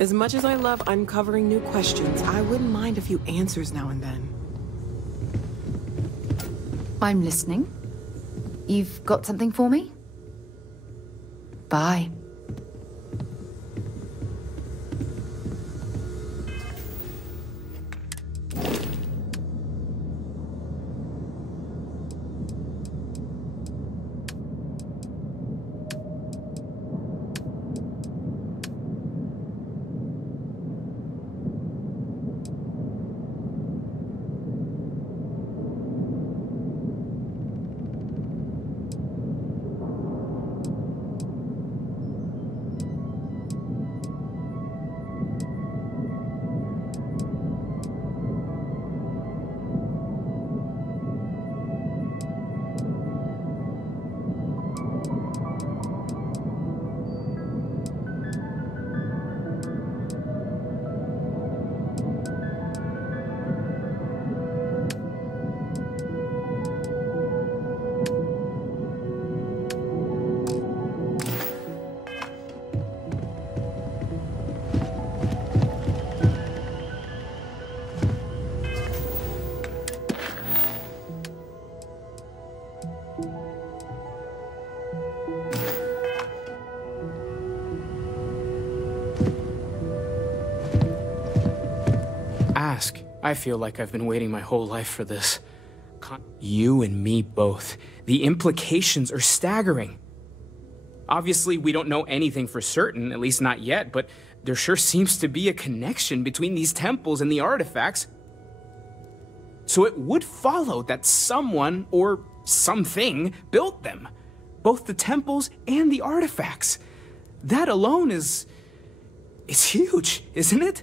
As much as I love uncovering new questions, I wouldn't mind a few answers now and then. I'm listening. You've got something for me? Bye. I feel like I've been waiting my whole life for this. You and me both. The implications are staggering. Obviously, we don't know anything for certain, at least not yet, but there sure seems to be a connection between these temples and the artifacts. So it would follow that someone, or something, built them. Both the temples and the artifacts. That alone is huge, isn't it?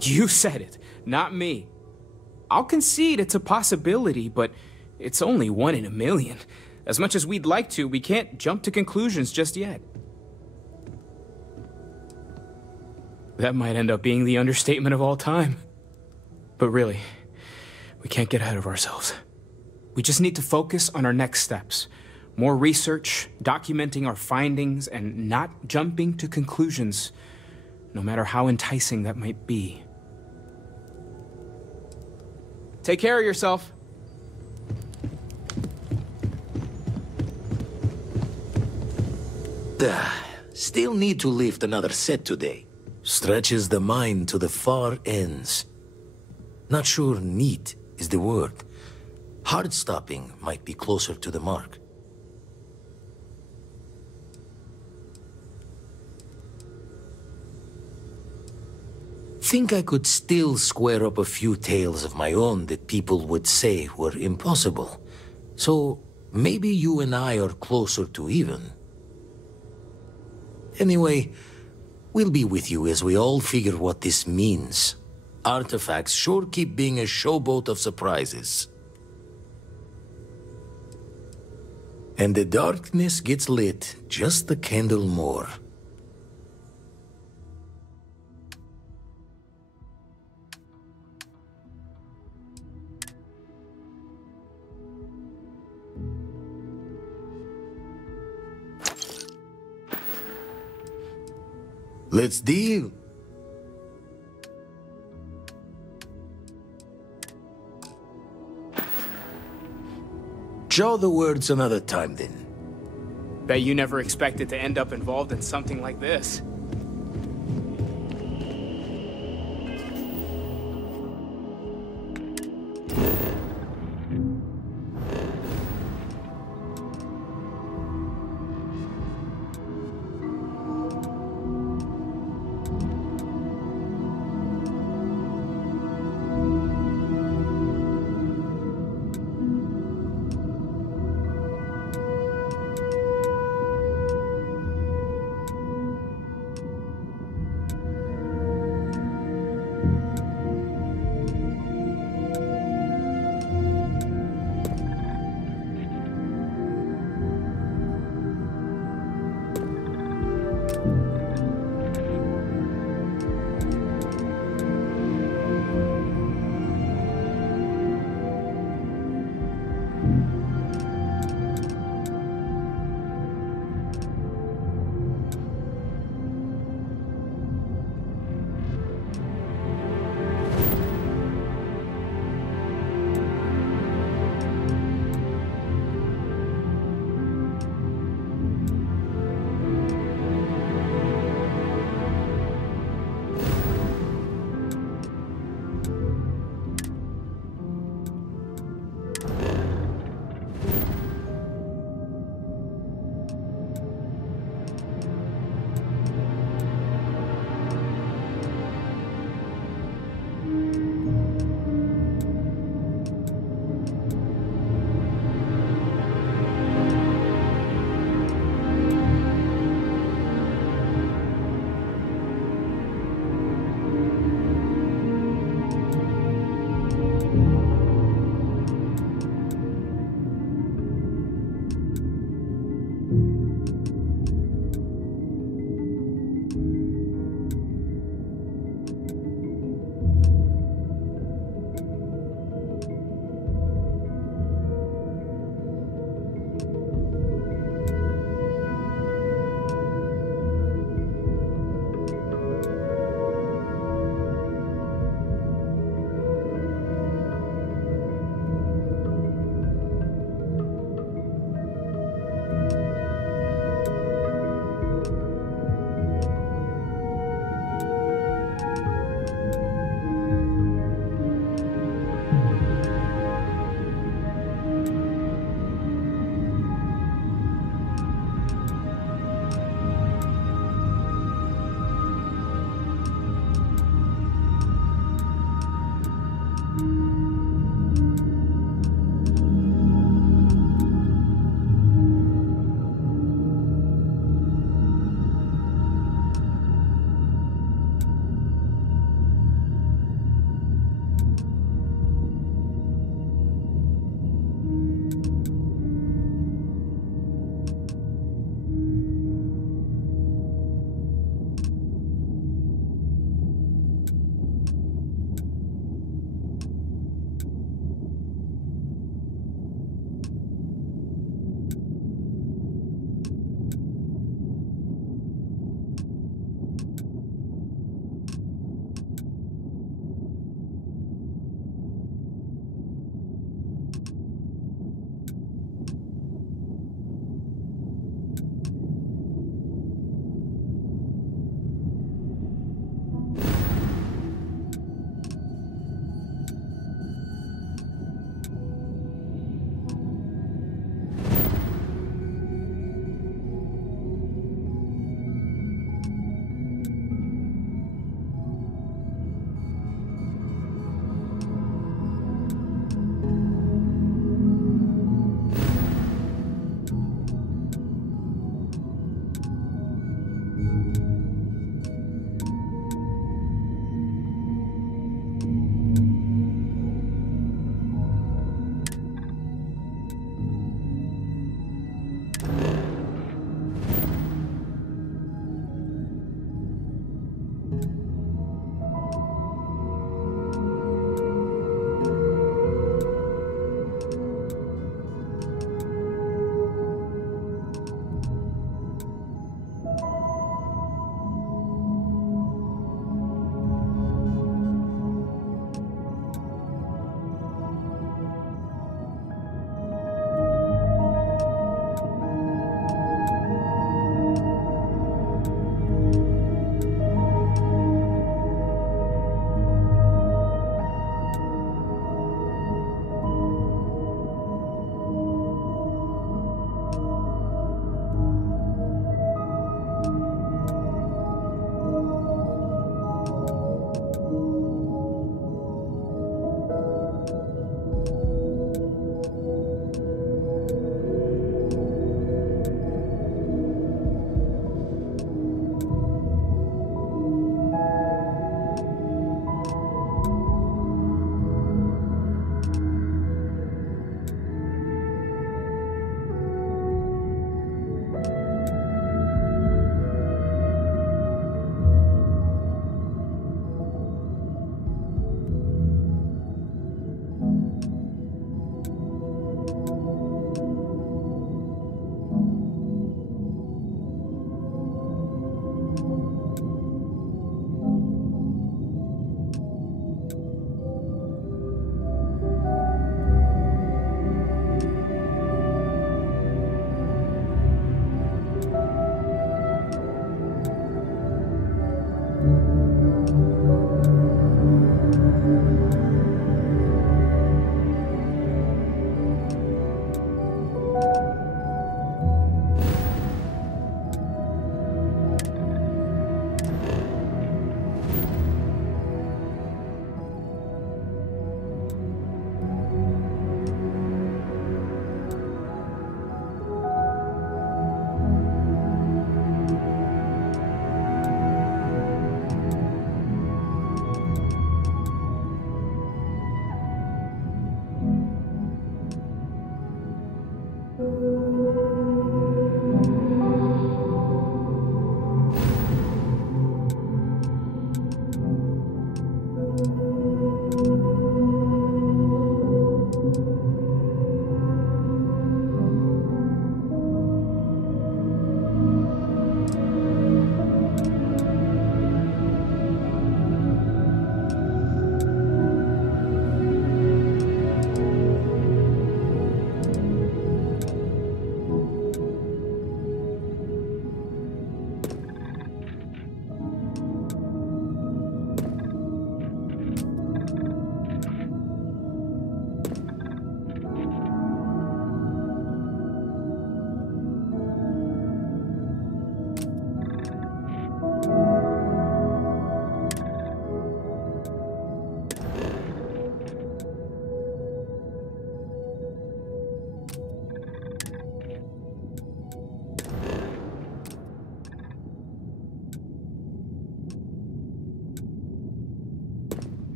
You said it, not me. I'll concede it's a possibility, but it's only 1 in a million. As much as we'd like to, we can't jump to conclusions just yet. That might end up being the understatement of all time. But really, we can't get ahead of ourselves. We just need to focus on our next steps. More research, documenting our findings, and not jumping to conclusions, no matter how enticing that might be. Take care of yourself. Still need to lift another set today. Stretches the mind to the far ends. Not sure neat is the word. Hard stopping might be closer to the mark. Think I could still square up a few tales of my own that people would say were impossible. So maybe you and I are closer to even. Anyway, we'll be with you as we all figure what this means. Artifacts sure keep being a showboat of surprises. And the darkness gets lit just a candle more. Let's deal. Jaw the words another time, then. Bet you never expected to end up involved in something like this.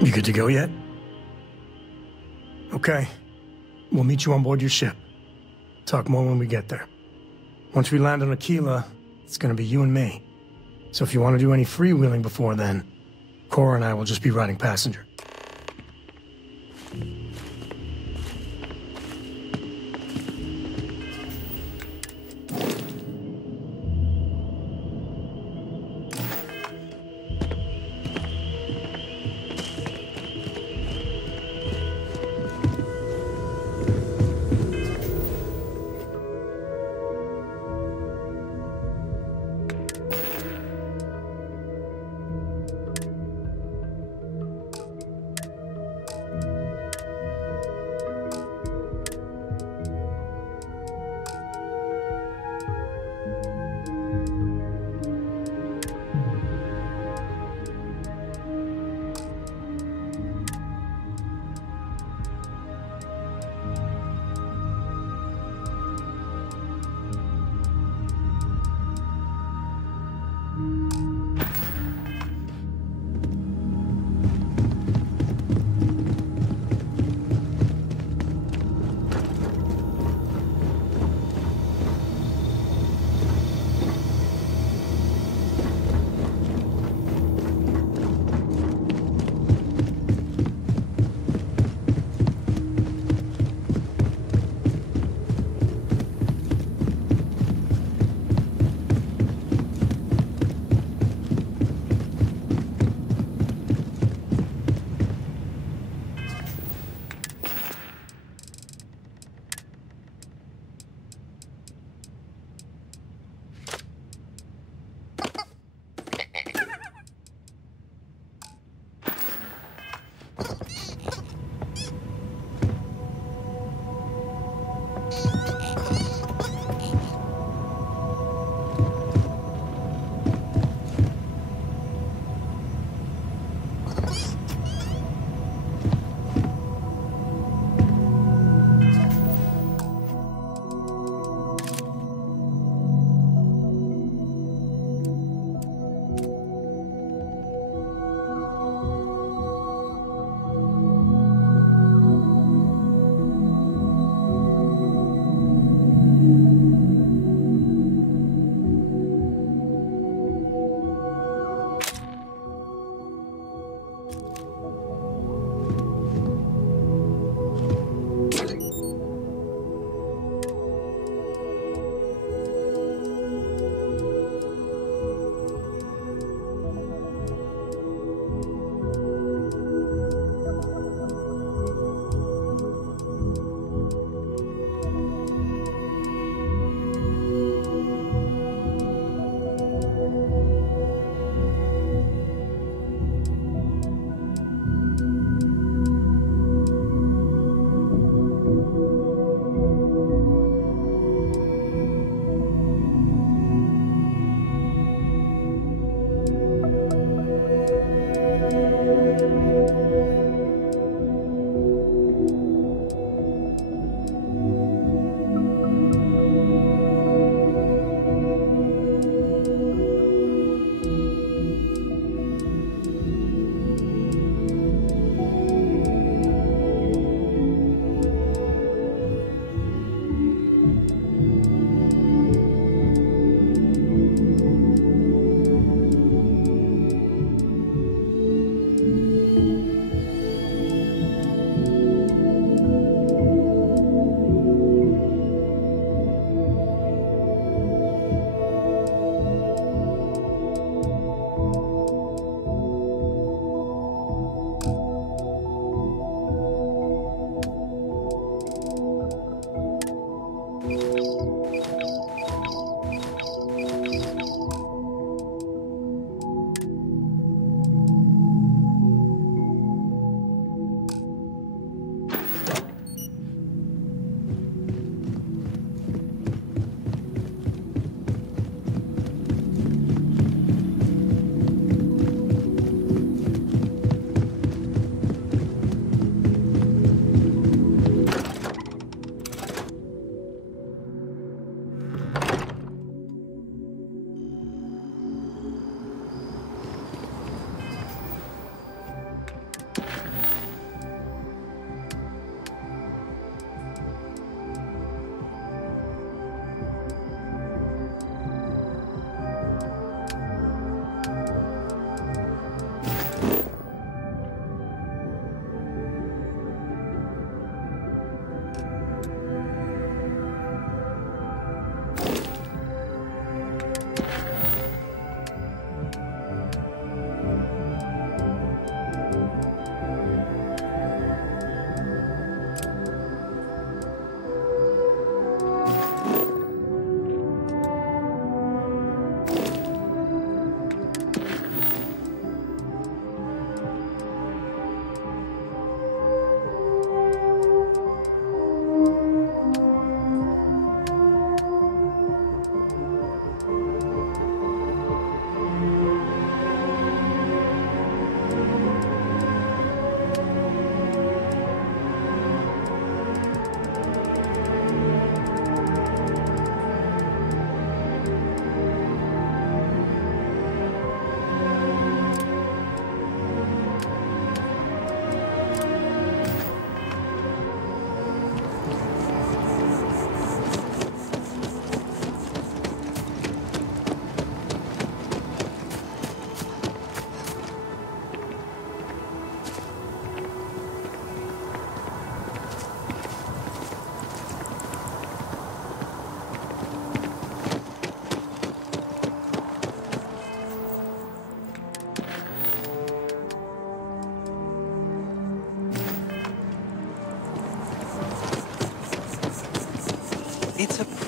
You good to go yet? Okay. We'll meet you on board your ship. Talk more when we get there. Once we land on Aquila, it's gonna be you and me. So if you want to do any freewheeling before then, Cora and I will just be riding passenger.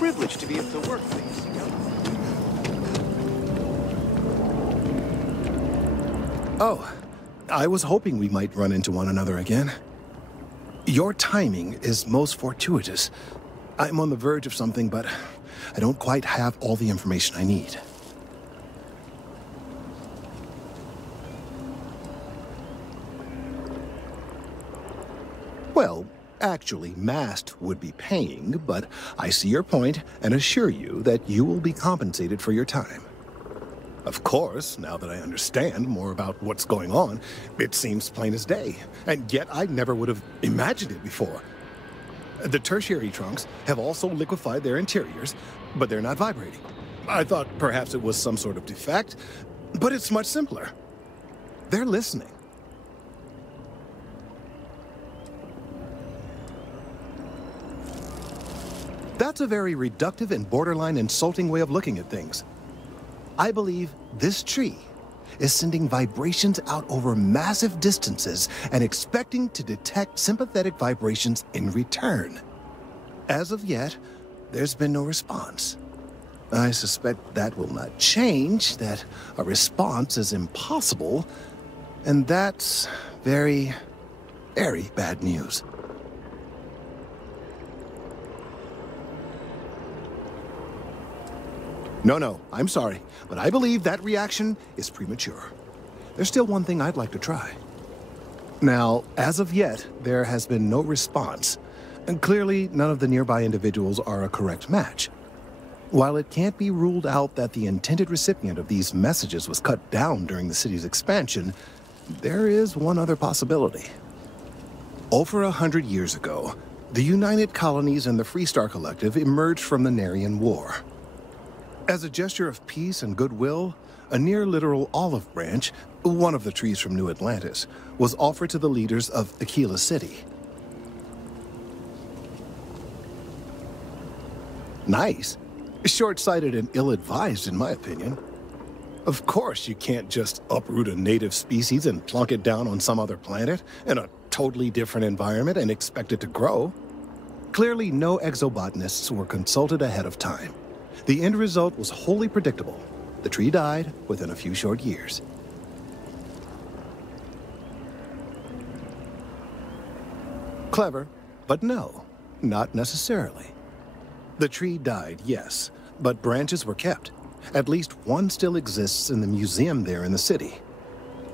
privilege to be able to work things together. Oh, I was hoping we might run into one another again. Your timing is most fortuitous. I'm on the verge of something, but I don't quite have all the information I need. Well, actually, Mast would be paying, but I see your point and assure you that you will be compensated for your time. Of course, now that I understand more about what's going on, it seems plain as day, and yet I never would have imagined it before. The tertiary trunks have also liquefied their interiors, but they're not vibrating. I thought perhaps it was some sort of defect, but it's much simpler. They're listening. That's a very reductive and borderline insulting way of looking at things. I believe this tree is sending vibrations out over massive distances and expecting to detect sympathetic vibrations in return. As of yet, there's been no response. I suspect that will not change, that a response is impossible, and that's very, very bad news. No, I'm sorry, but I believe that reaction is premature. There's still one thing I'd like to try. Now, as of yet, there has been no response, and clearly none of the nearby individuals are a correct match. While it can't be ruled out that the intended recipient of these messages was cut down during the city's expansion, there is one other possibility. Over 100 years ago, the United Colonies and the Freestar Collective emerged from the Narian War. As a gesture of peace and goodwill, a near-literal olive branch, one of the trees from New Atlantis, was offered to the leaders of Aquila City. Nice. Short-sighted and ill-advised, in my opinion. Of course, you can't just uproot a native species and plunk it down on some other planet in a totally different environment and expect it to grow. Clearly, no exobotanists were consulted ahead of time. The end result was wholly predictable. The tree died within a few short years. Clever, but no, not necessarily. The tree died, yes, but branches were kept. At least one still exists in the museum there in the city.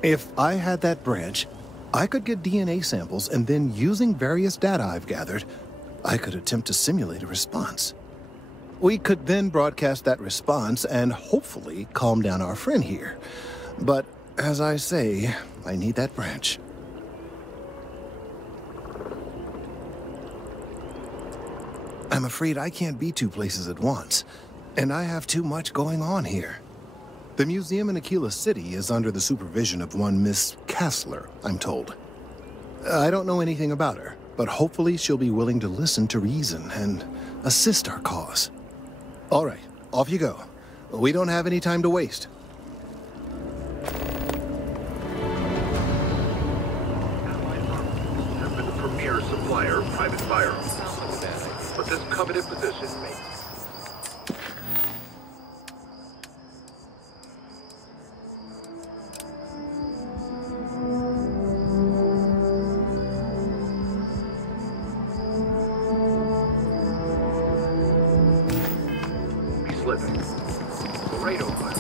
If I had that branch, I could get DNA samples, and then using various data I've gathered, I could attempt to simulate a response. We could then broadcast that response and hopefully calm down our friend here. But, as I say, I need that branch. I'm afraid I can't be two places at once, and I have too much going on here. The museum in Aquila City is under the supervision of one Miss Kassler, I'm told. I don't know anything about her, but hopefully she'll be willing to listen to reason and assist our cause. All right, off you go. We don't have any time to waste. Allied Armaments has been the premier supplier of private firearms. But this coveted position may... Laredo pilot.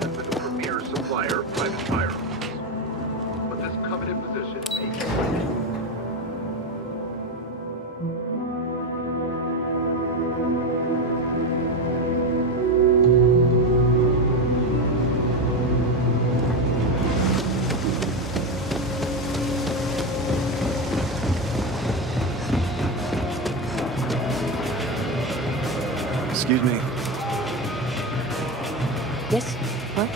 Has been the premier supplier of private firearms. But this coveted position may change. Excuse me. Yes? What?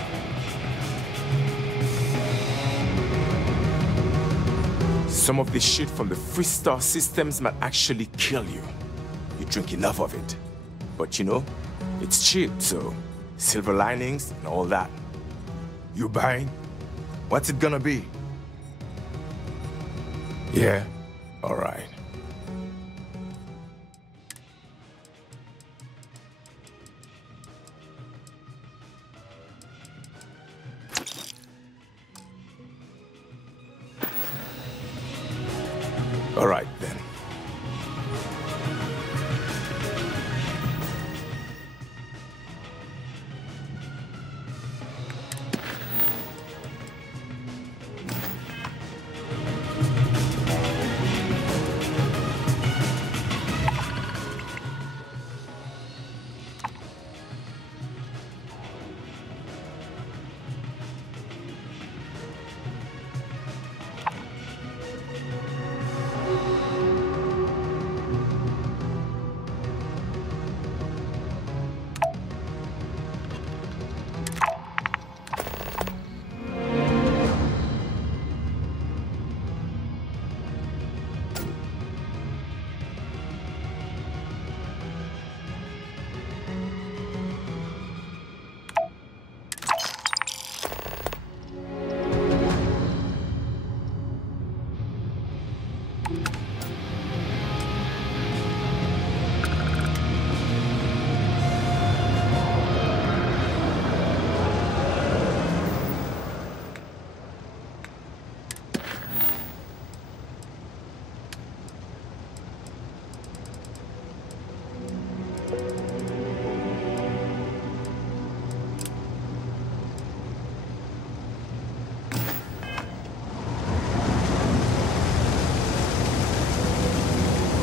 Some of the shit from the Freestar systems might actually kill you. You drink enough of it. But you know, it's cheap, so silver linings, and all that. You buying? What's it gonna be? Yeah? All right. All right, then.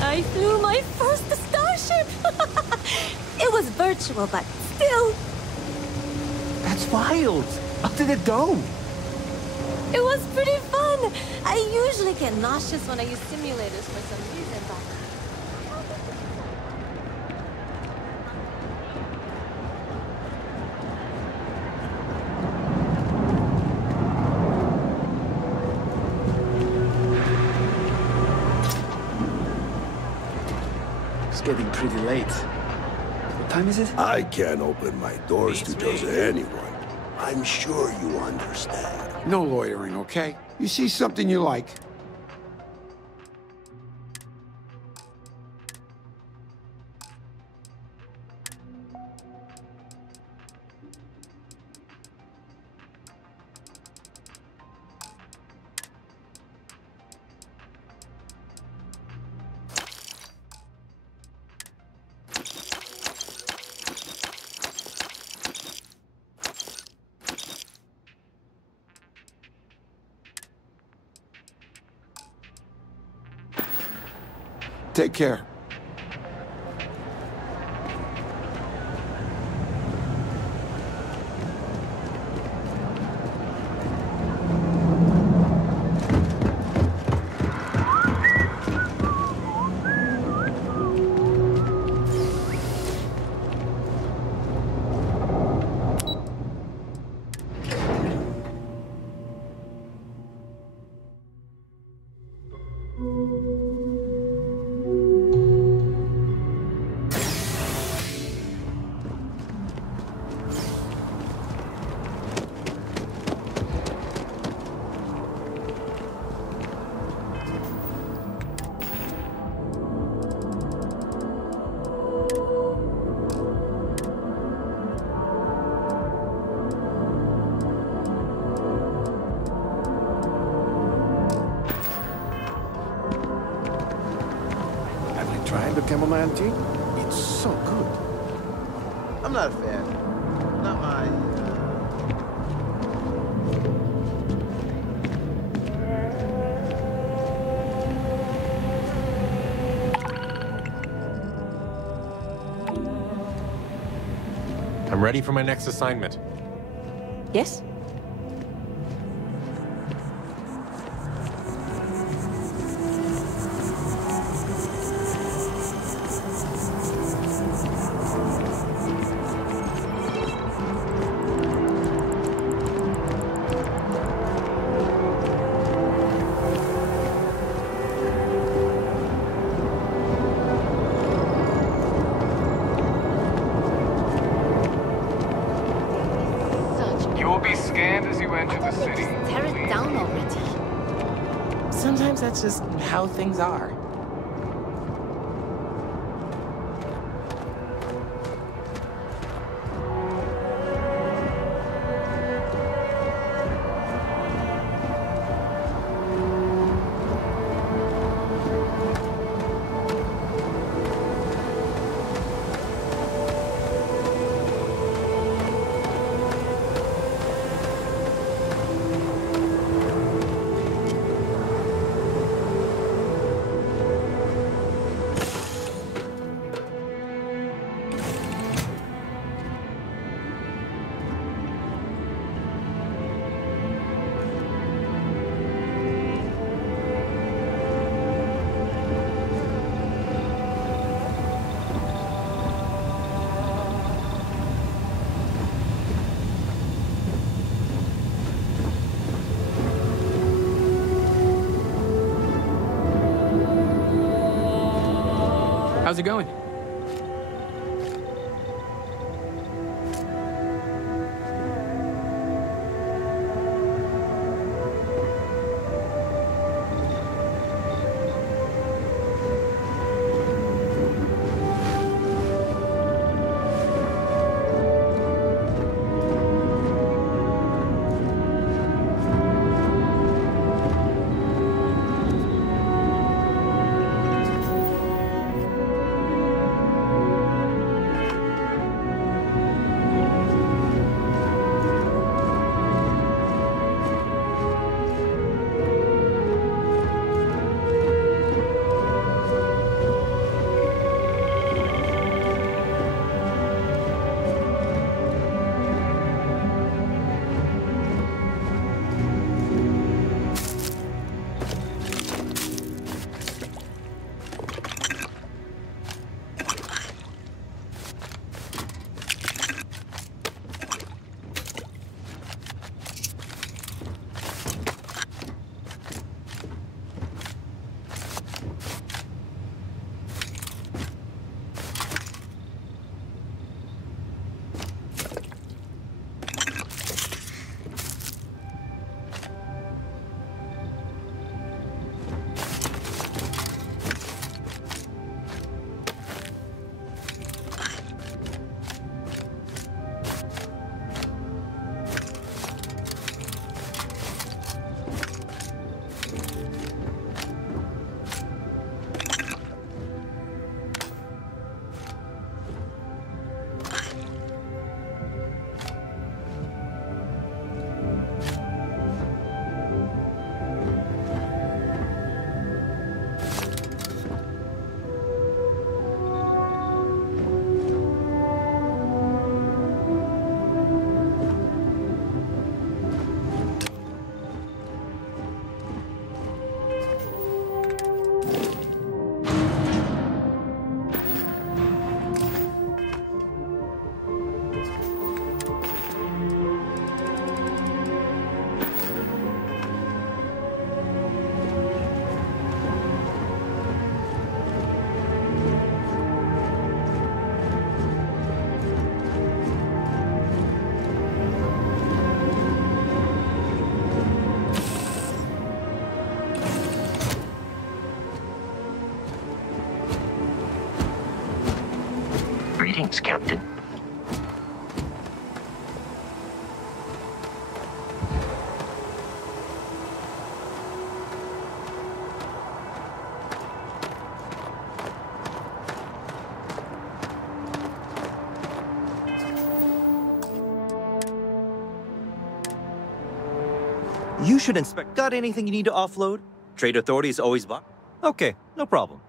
I flew my first starship! It was virtual, but still. That's wild. How did it go? It was pretty fun. I usually get nauseous when I use simulators for some reason, but... It's getting pretty late. What time is it? I can't open my doors to just anyone. I'm sure you understand. No loitering, okay? You see something you like. Take care. Tried the chamomile tea? It's so good. I'm not a fan. Not my... I'm ready for my next assignment. Yes? sometimes that's just how things are. How's it going? Greetings, Captain. You should inspect. Got anything you need to offload? Trade authorities always buy. Okay, no problem.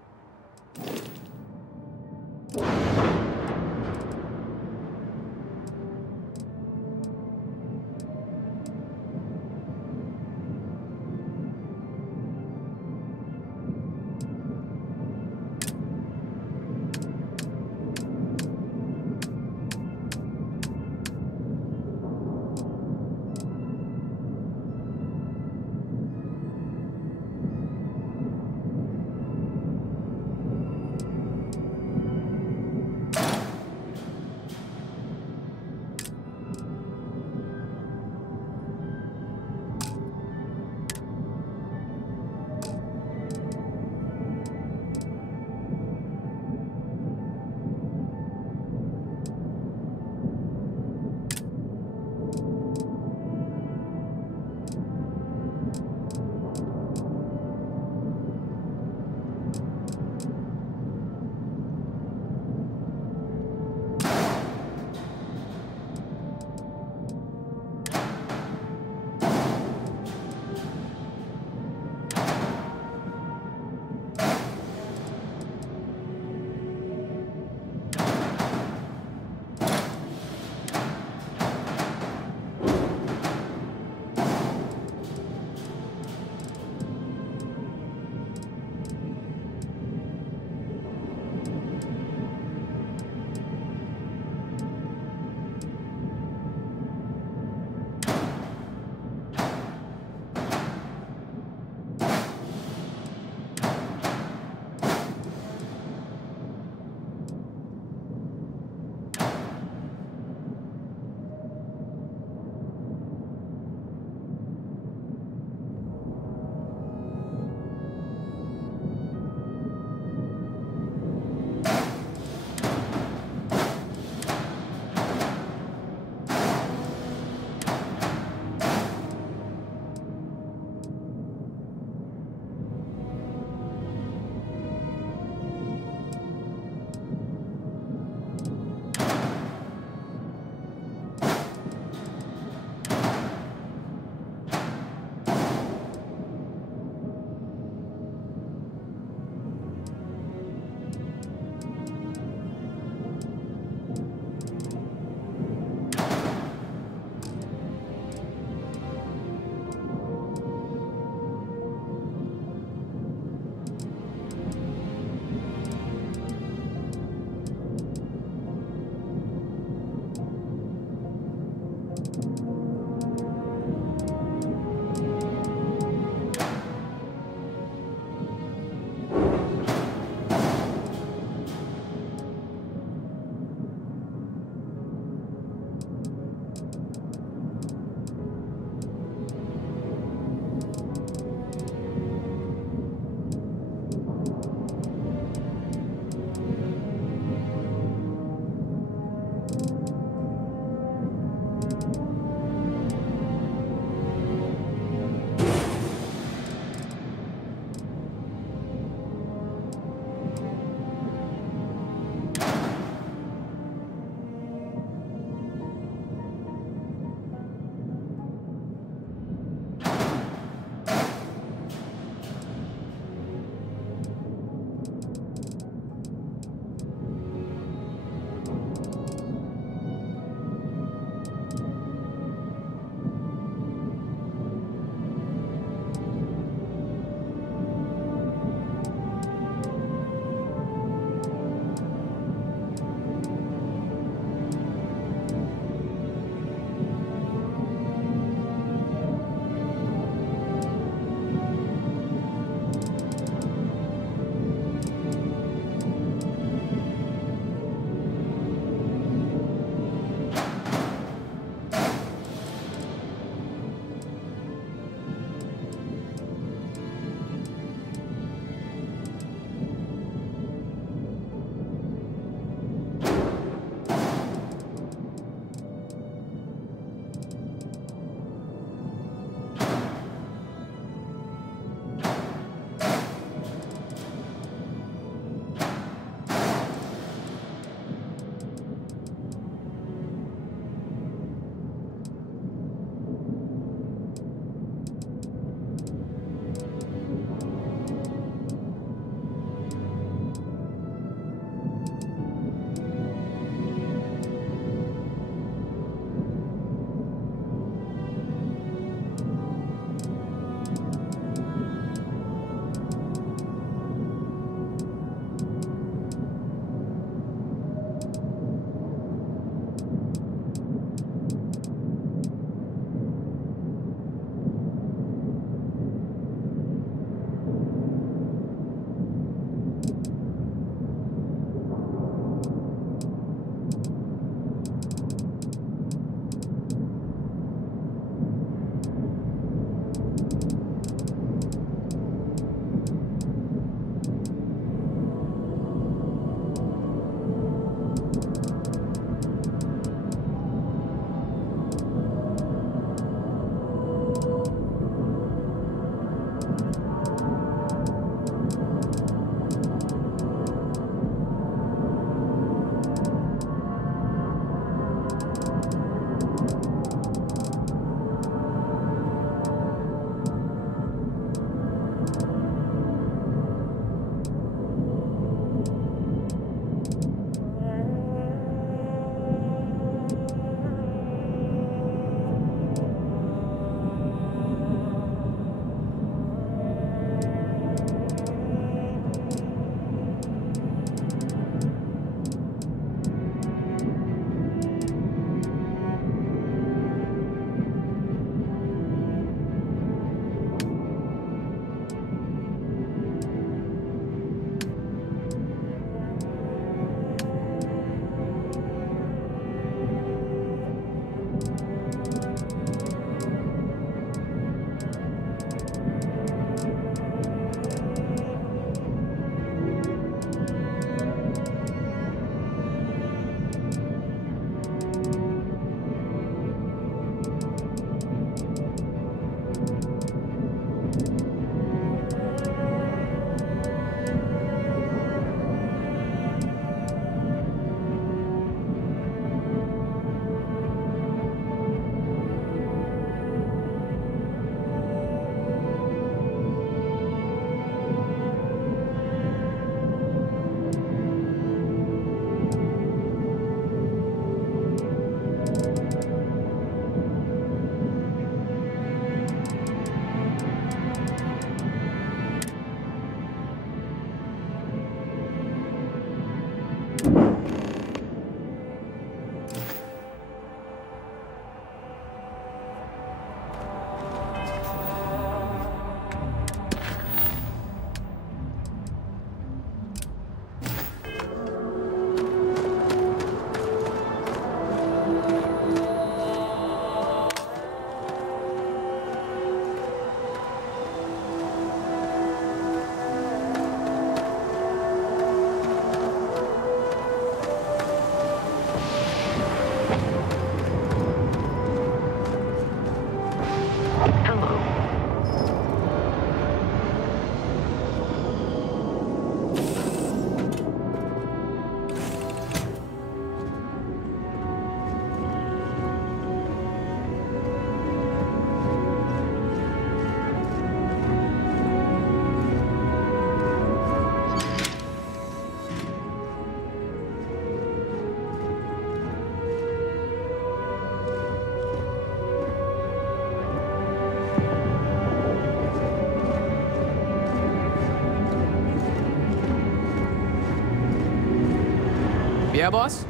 Yeah, boss?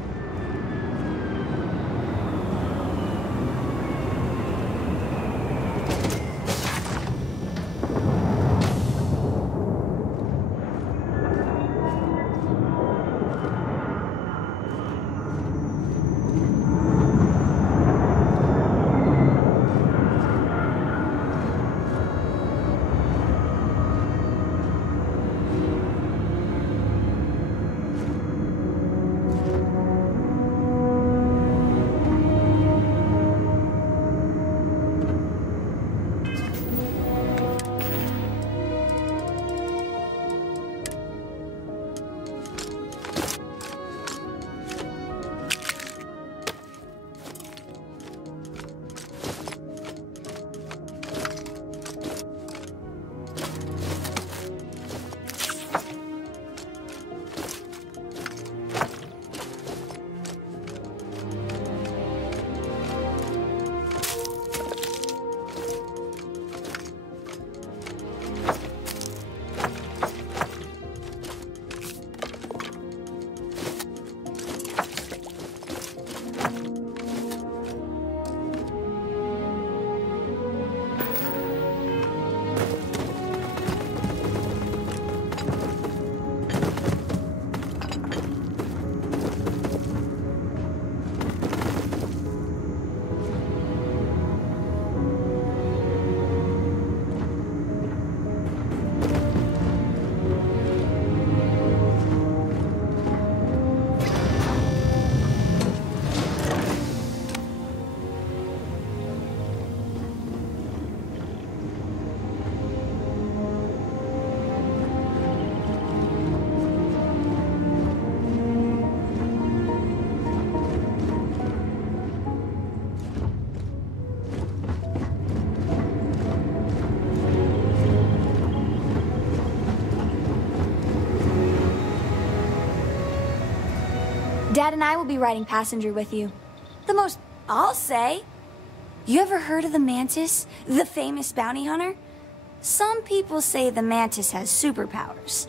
Dad and I will be riding passenger with you. The most, I'll say. You ever heard of the Mantis? The famous bounty hunter? Some people say the Mantis has superpowers.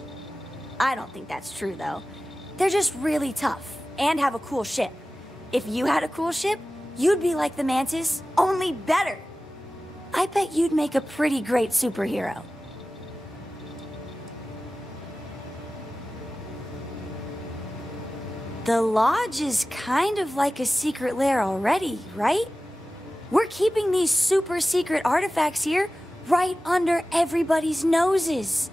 I don't think that's true, though. They're just really tough and have a cool ship. If you had a cool ship, you'd be like the Mantis, only better. I bet you'd make a pretty great superhero. The Lodge is kind of like a secret lair already, right? We're keeping these super secret artifacts here right under everybody's noses.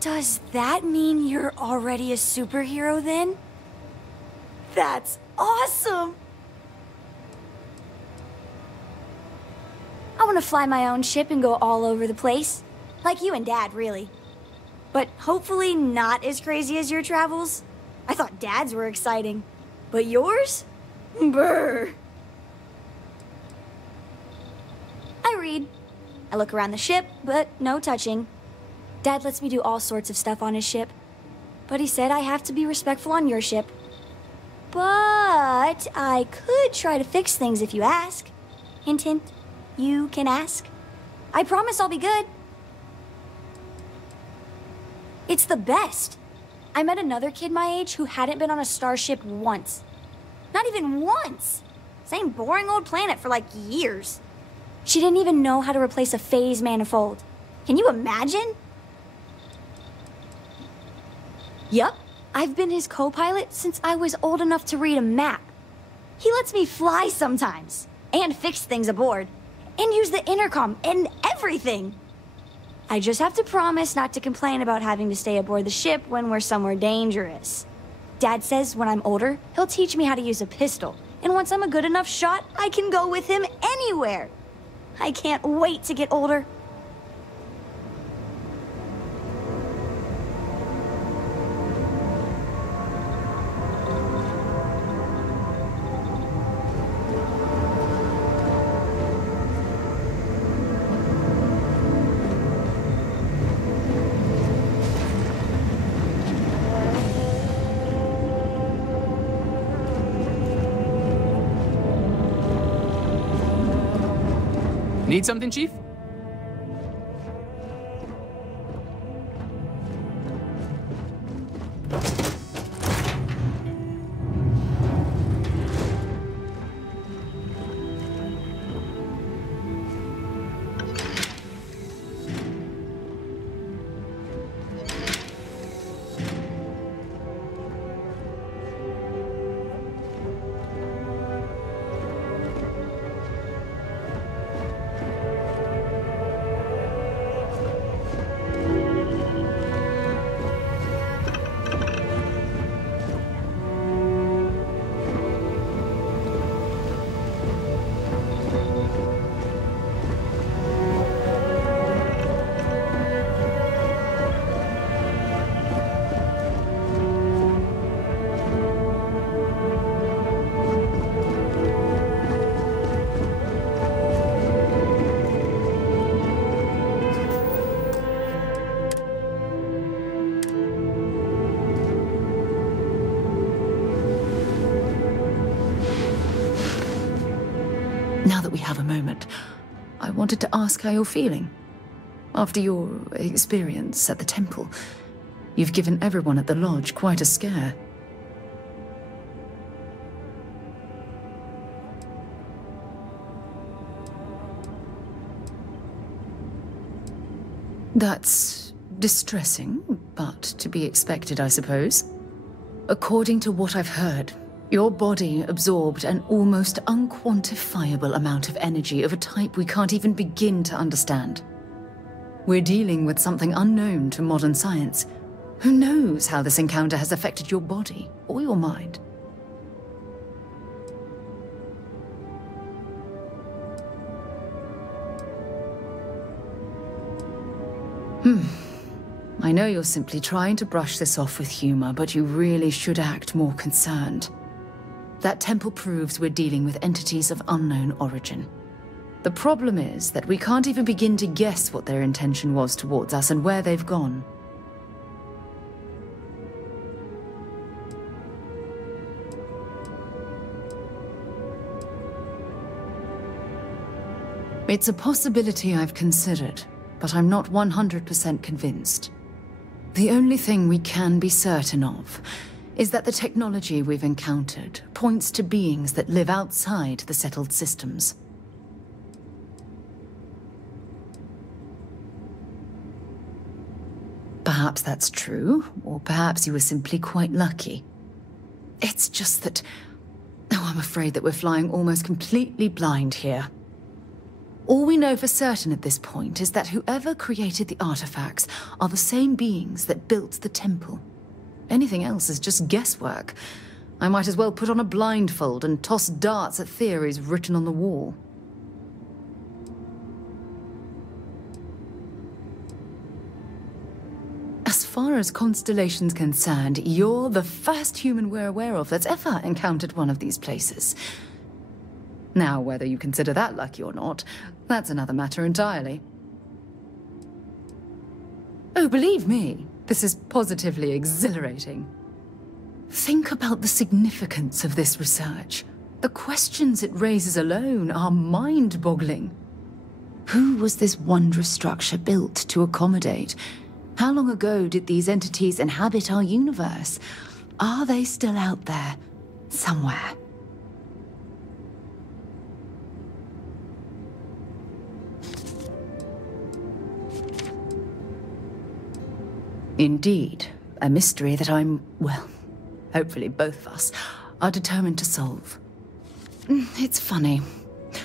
Does that mean you're already a superhero then? That's awesome! I want to fly my own ship and go all over the place. Like you and Dad, really. But hopefully not as crazy as your travels. I thought Dad's were exciting. But yours? Brr. I read. I look around the ship, but no touching. Dad lets me do all sorts of stuff on his ship. But he said I have to be respectful on your ship. But I could try to fix things if you ask. Hint, hint. You can ask. I promise I'll be good. It's the best. I met another kid my age who hadn't been on a starship once. Not even once. Same boring old planet for like years. She didn't even know how to replace a phase manifold. Can you imagine? Yup, I've been his co-pilot since I was old enough to read a map. He lets me fly sometimes, and fix things aboard, and use the intercom and everything. I just have to promise not to complain about having to stay aboard the ship when we're somewhere dangerous. Dad says when I'm older, he'll teach me how to use a pistol, and once I'm a good enough shot, I can go with him anywhere. I can't wait to get older. Need something, Chief? Now that we have a moment, I wanted to ask how you're feeling. After your experience at the temple, you've given everyone at the lodge quite a scare. That's distressing, but to be expected, I suppose. According to what I've heard, your body absorbed an almost unquantifiable amount of energy of a type we can't even begin to understand. We're dealing with something unknown to modern science. Who knows how this encounter has affected your body or your mind? I know you're simply trying to brush this off with humor, but you really should act more concerned. That temple proves we're dealing with entities of unknown origin. The problem is that we can't even begin to guess what their intention was towards us and where they've gone. It's a possibility I've considered, but I'm not 100% convinced. The only thing we can be certain of is that the technology we've encountered points to beings that live outside the settled systems. Perhaps that's true, or perhaps you were simply quite lucky. It's just that... oh, I'm afraid that we're flying almost completely blind here. All we know for certain at this point is that whoever created the artifacts are the same beings that built the temple. Anything else is just guesswork. I might as well put on a blindfold and toss darts at theories written on the wall. As far as Constellation's concerned, you're the first human we're aware of that's ever encountered one of these places. Now, whether you consider that lucky or not, that's another matter entirely. Oh, believe me, this is positively exhilarating. Think about the significance of this research. The questions it raises alone are mind-boggling. Who was this wondrous structure built to accommodate? How long ago did these entities inhabit our universe? Are they still out there, somewhere? Indeed, a mystery that I'm, well, hopefully both of us, are determined to solve. It's funny.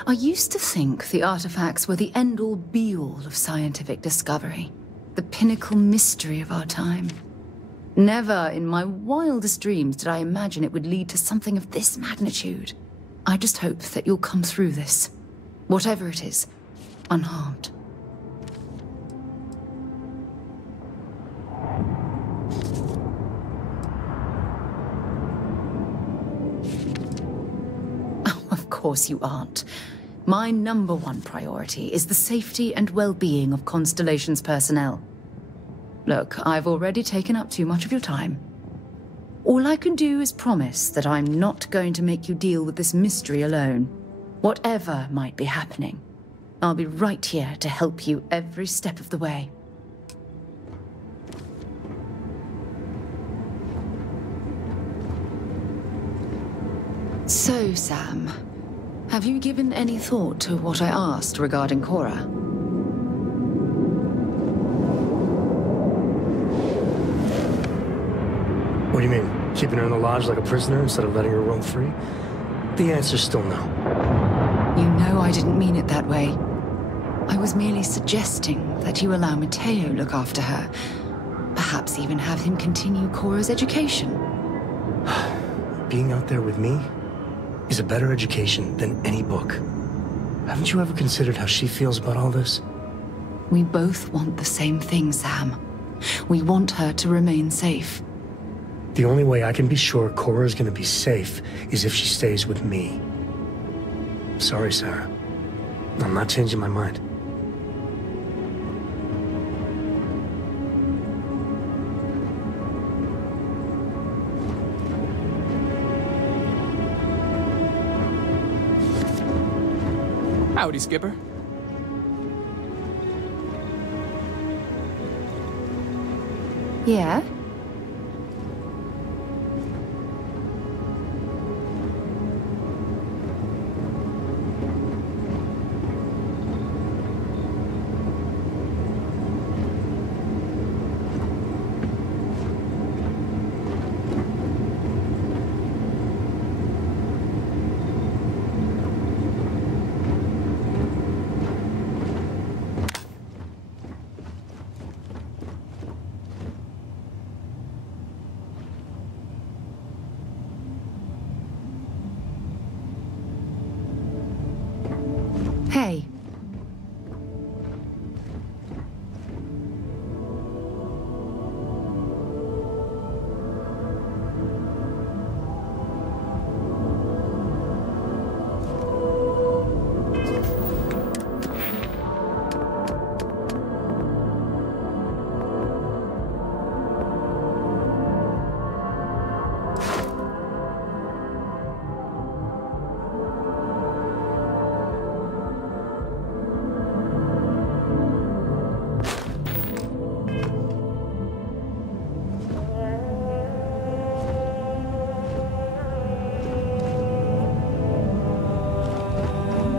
I used to think the artifacts were the end-all be-all of scientific discovery, the pinnacle mystery of our time. Never in my wildest dreams did I imagine it would lead to something of this magnitude. I just hope that you'll come through this, whatever it is, unharmed. Of course you aren't. My #1 priority is the safety and well-being of Constellation's personnel. Look, I've already taken up too much of your time. All I can do is promise that I'm not going to make you deal with this mystery alone. Whatever might be happening, I'll be right here to help you every step of the way. So, Sam, have you given any thought to what I asked regarding Cora? What do you mean? Keeping her in the lodge like a prisoner instead of letting her roam free? The answer's still no. You know I didn't mean it that way. I was merely suggesting that you allow Mateo look after her. Perhaps even have him continue Cora's education. Being out there with me is a better education than any book. Haven't you ever considered how she feels about all this? We both want the same thing, Sam. We want her to remain safe. The only way I can be sure Cora's gonna be safe is if she stays with me. Sorry, Sarah. I'm not changing my mind. Howdy, Skipper. Yeah? Hey.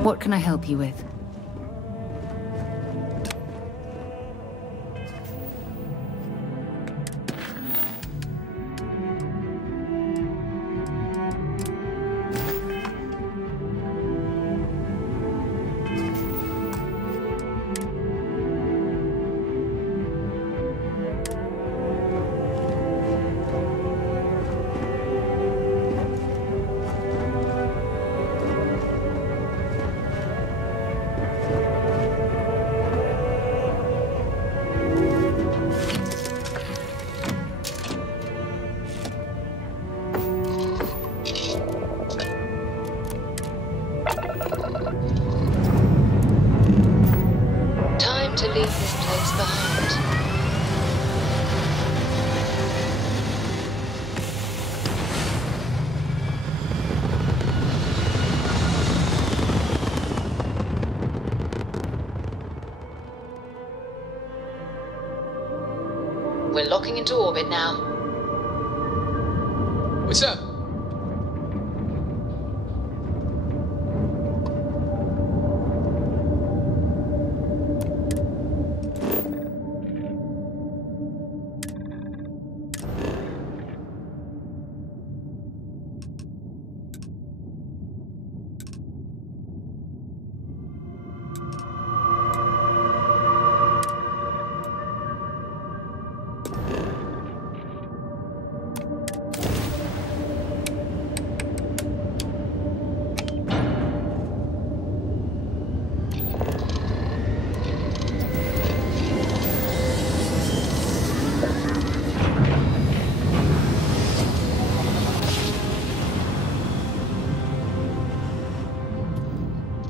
What can I help you with? Time to leave this place behind. We're locking into orbit now. What's up?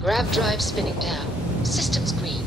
Grav drive spinning down. Systems green.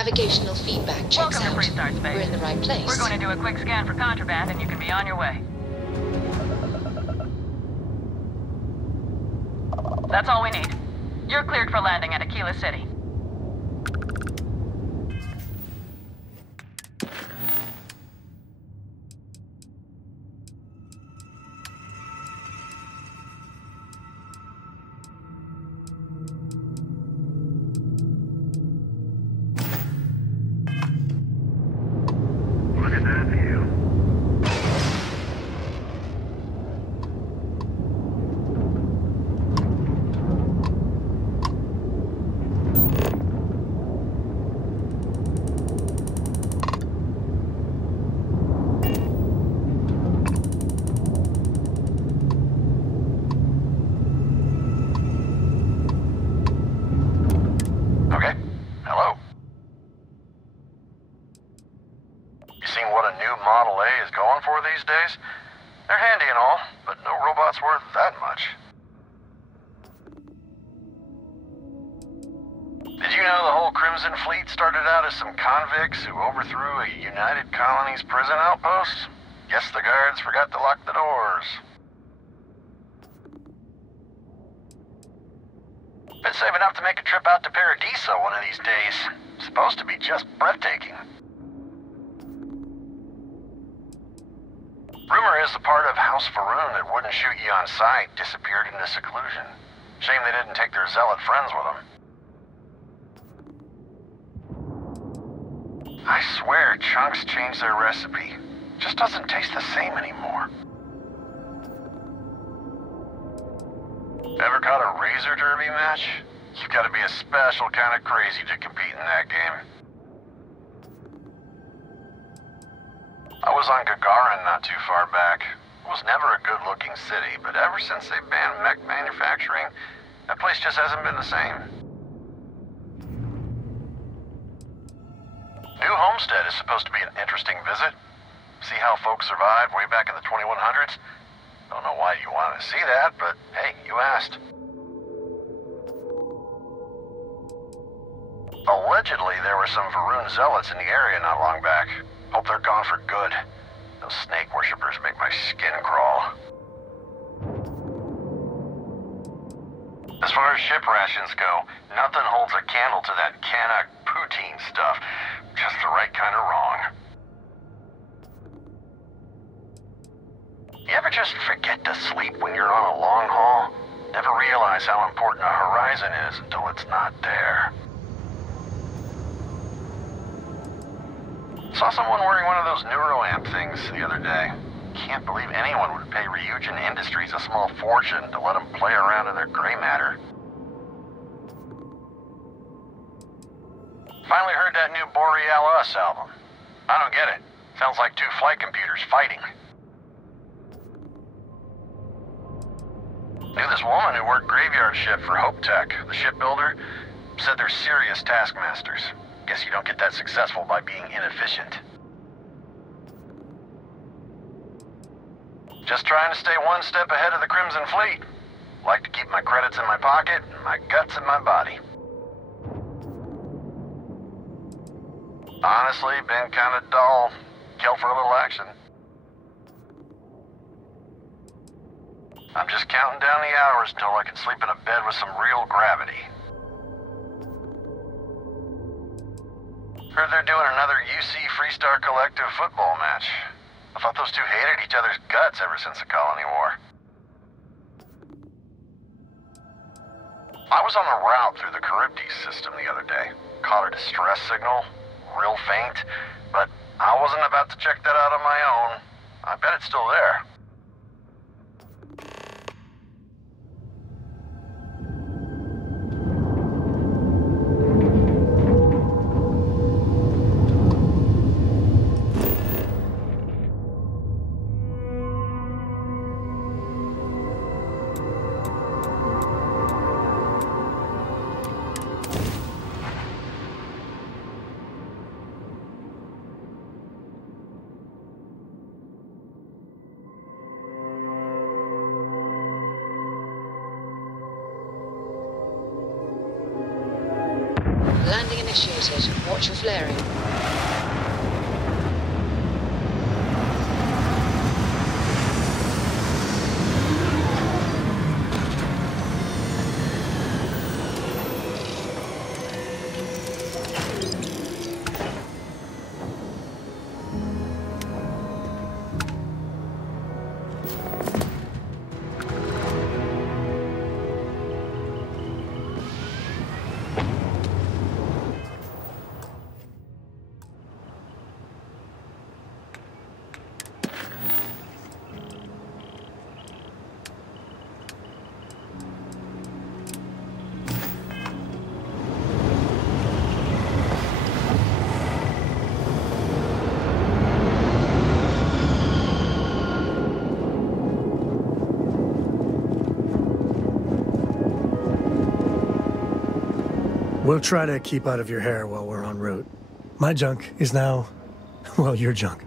Navigational feedback checks Welcome out. to Freestar Space. We're in the right place. We're going to do a quick scan for contraband, and you can be on your way. That's all we need. You're cleared for landing at Aquila City. Look at that view. Okay. Hello. You seen what a new Model A is going for these days? They're handy and all, but no robot's worth that much. Did you know the whole Crimson Fleet started out as some convicts who overthrew a United Colonies prison outpost? Guess the guards forgot to lock the doors. Been saving up to make a trip out to Paradiso one of these days. Supposed to be just breathtaking. Rumor is the part of House Faroon that wouldn't shoot you on sight disappeared into seclusion. Shame they didn't take their zealot friends with them. I swear Chunks changed their recipe. Just doesn't taste the same anymore. Ever caught a razor derby match? You've got to be a special kind of crazy to compete in that game. I was on Gagarin not too far back. It was never a good-looking city, but ever since they banned mech manufacturing, that place just hasn't been the same. New Homestead is supposed to be an interesting visit. See how folks survived way back in the 2100s? Don't know why you wanted to see that, but hey, you asked. Allegedly, there were some Varun zealots in the area not long back. Hope they're gone for good. Those snake worshippers make my skin crawl. As far as ship rations go, nothing holds a candle to that Canuck poutine stuff. Just the right kind of wrong. You ever just forget to sleep when you're on a long haul? Never realize how important a horizon is until it's not there. Saw someone wearing one of those NeuroAmp things the other day. Can't believe anyone would pay Ryujin Industries a small fortune to let them play around in their gray matter. Finally heard that new Borealis album. I don't get it. Sounds like two flight computers fighting. Knew this woman who worked graveyard shift for Hope Tech, the shipbuilder, said they're serious taskmasters. Guess you don't get that successful by being inefficient. Just trying to stay one step ahead of the Crimson Fleet. Like to keep my credits in my pocket and my guts in my body. Honestly, been kind of dull. Kill for a little action. I'm just counting down the hours until I can sleep in a bed with some real gravity. Heard they're doing another UC Freestar Collective football match. I thought those two hated each other's guts ever since the Colony War. I was on a route through the Charybdis system the other day. Caught a distress signal, real faint, but I wasn't about to check that out on my own. I bet it's still there. initiated. Watch your flaring. We'll try to keep out of your hair while we're en route. My junk is now, well, your junk.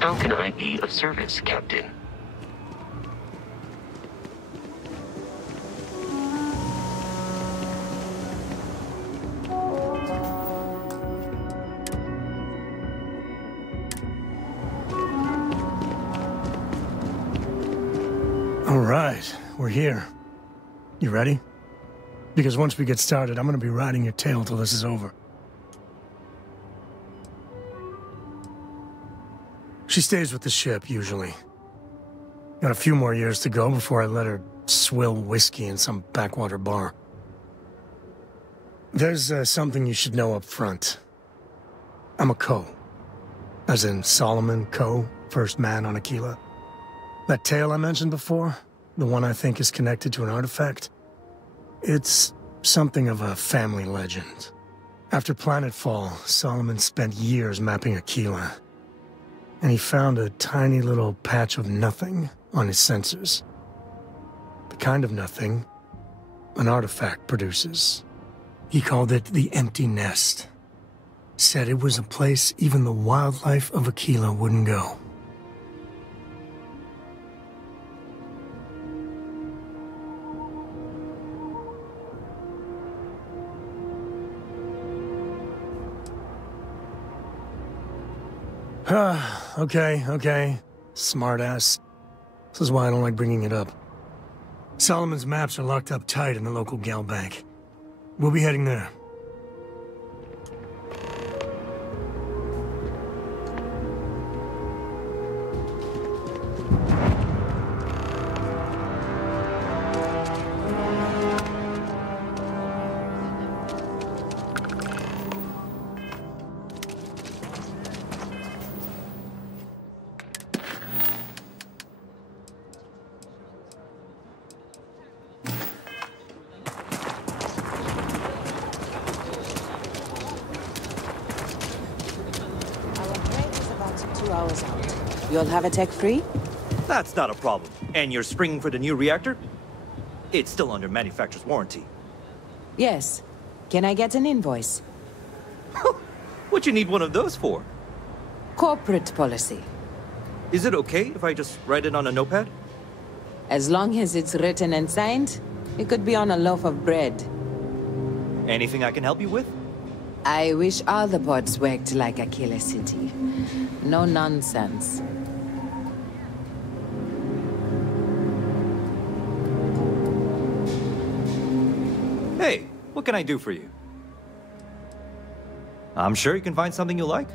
How can I be of service, Captain? All right, we're here. You ready? Because once we get started, I'm gonna be riding your tail till this is over. She stays with the ship, usually. Got a few more years to go before I let her swill whiskey in some backwater bar. There's something you should know up front. I'm a Co. As in Solomon Co., first man on Aquila. That tale I mentioned before, the one I think is connected to an artifact, it's something of a family legend. After Planetfall, Solomon spent years mapping Aquila. And he found a tiny little patch of nothing on his sensors. The kind of nothing an artifact produces. He called it the Empty Nest. Said it was a place even the wildlife of Aquila wouldn't go. Okay. Smartass. This is why I don't like bringing it up. Solomon's maps are locked up tight in the local gal bank. We'll be heading there. You'll have a tech free? That's not a problem. And you're springing for the new reactor? It's still under manufacturer's warranty. Yes. Can I get an invoice? What you need one of those for? Corporate policy. Is it okay if I just write it on a notepad? As long as it's written and signed, it could be on a loaf of bread. Anything I can help you with? I wish all the ports worked like Aquila City. No nonsense. Hey, what can I do for you? I'm sure you can find something you like.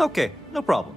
Okay, no problem.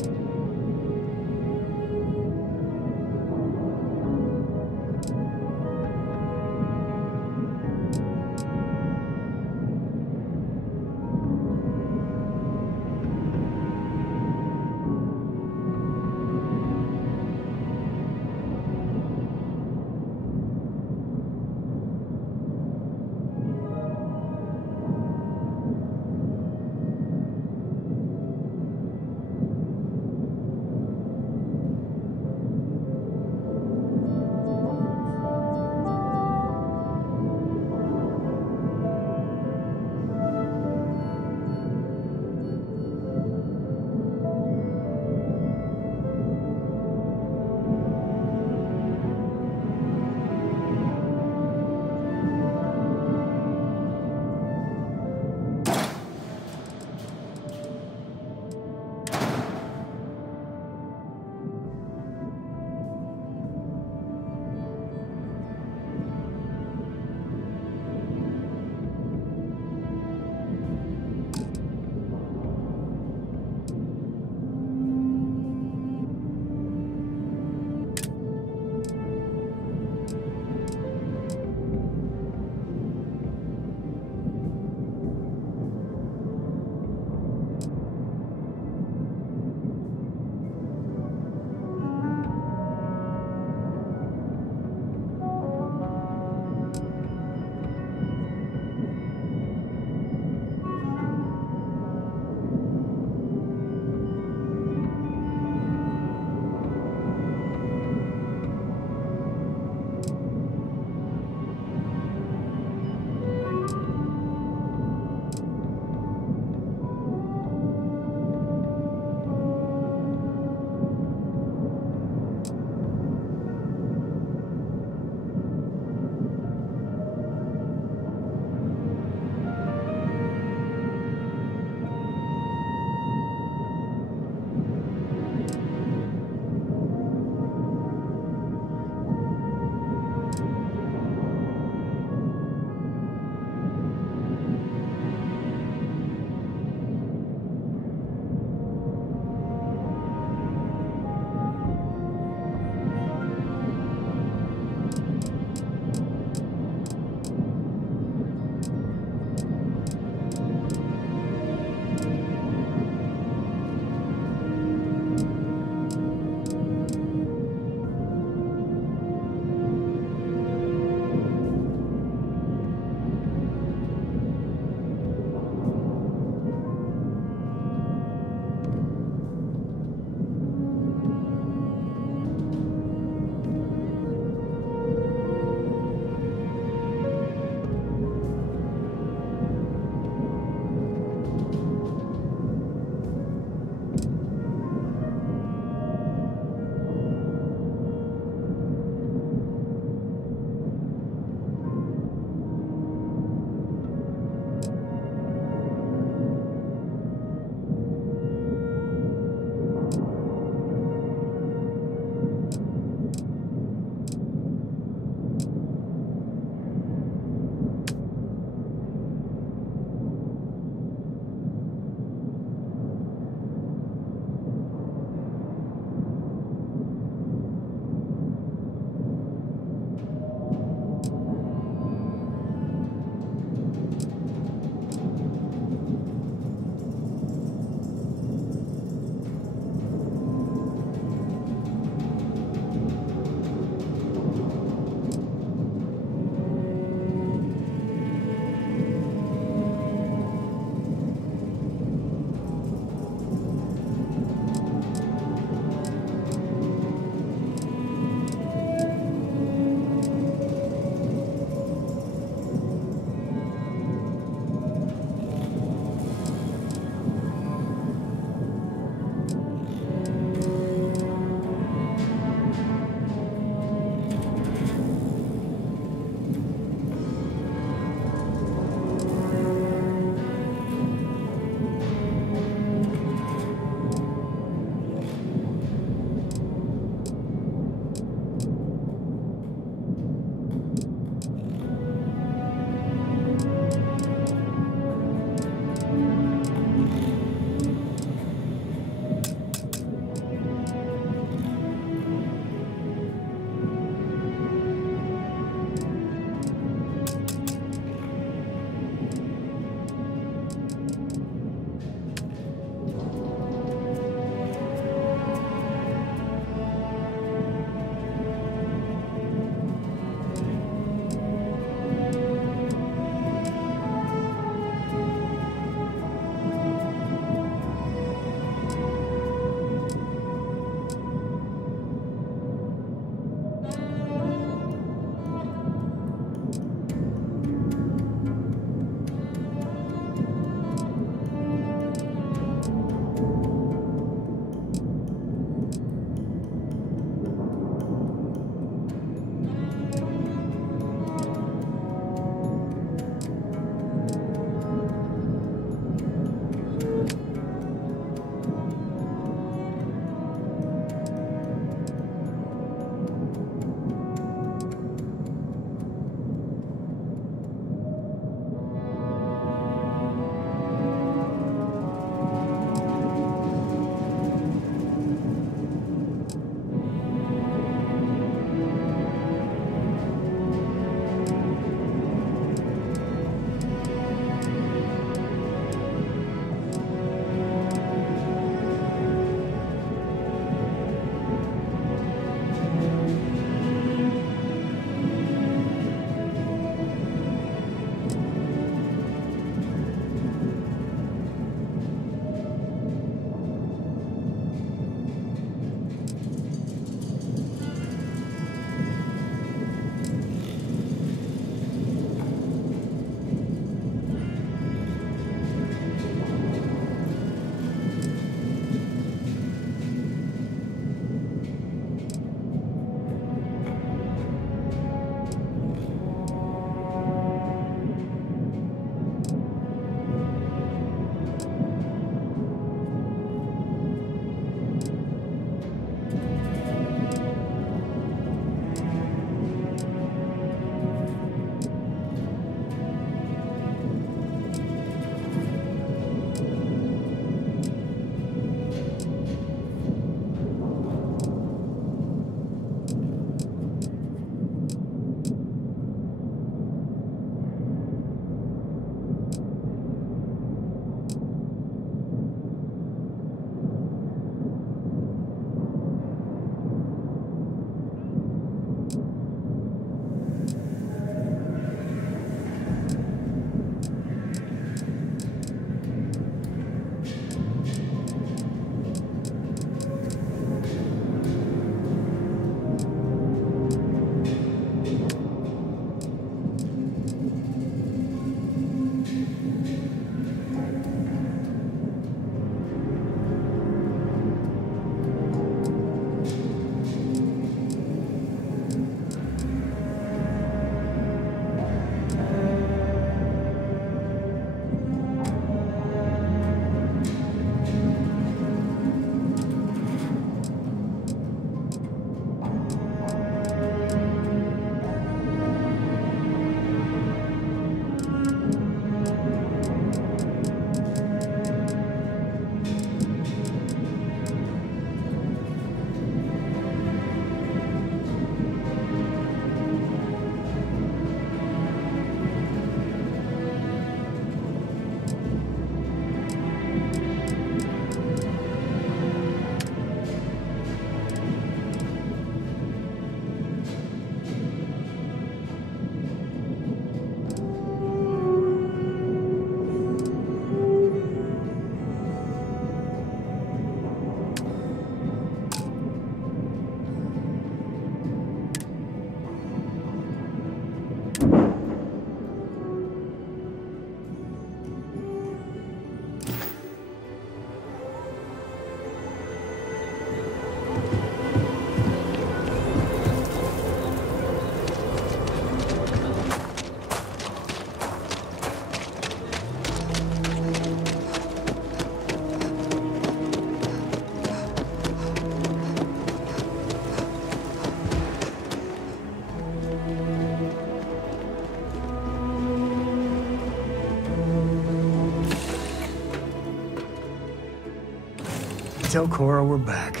tell Cora we're back.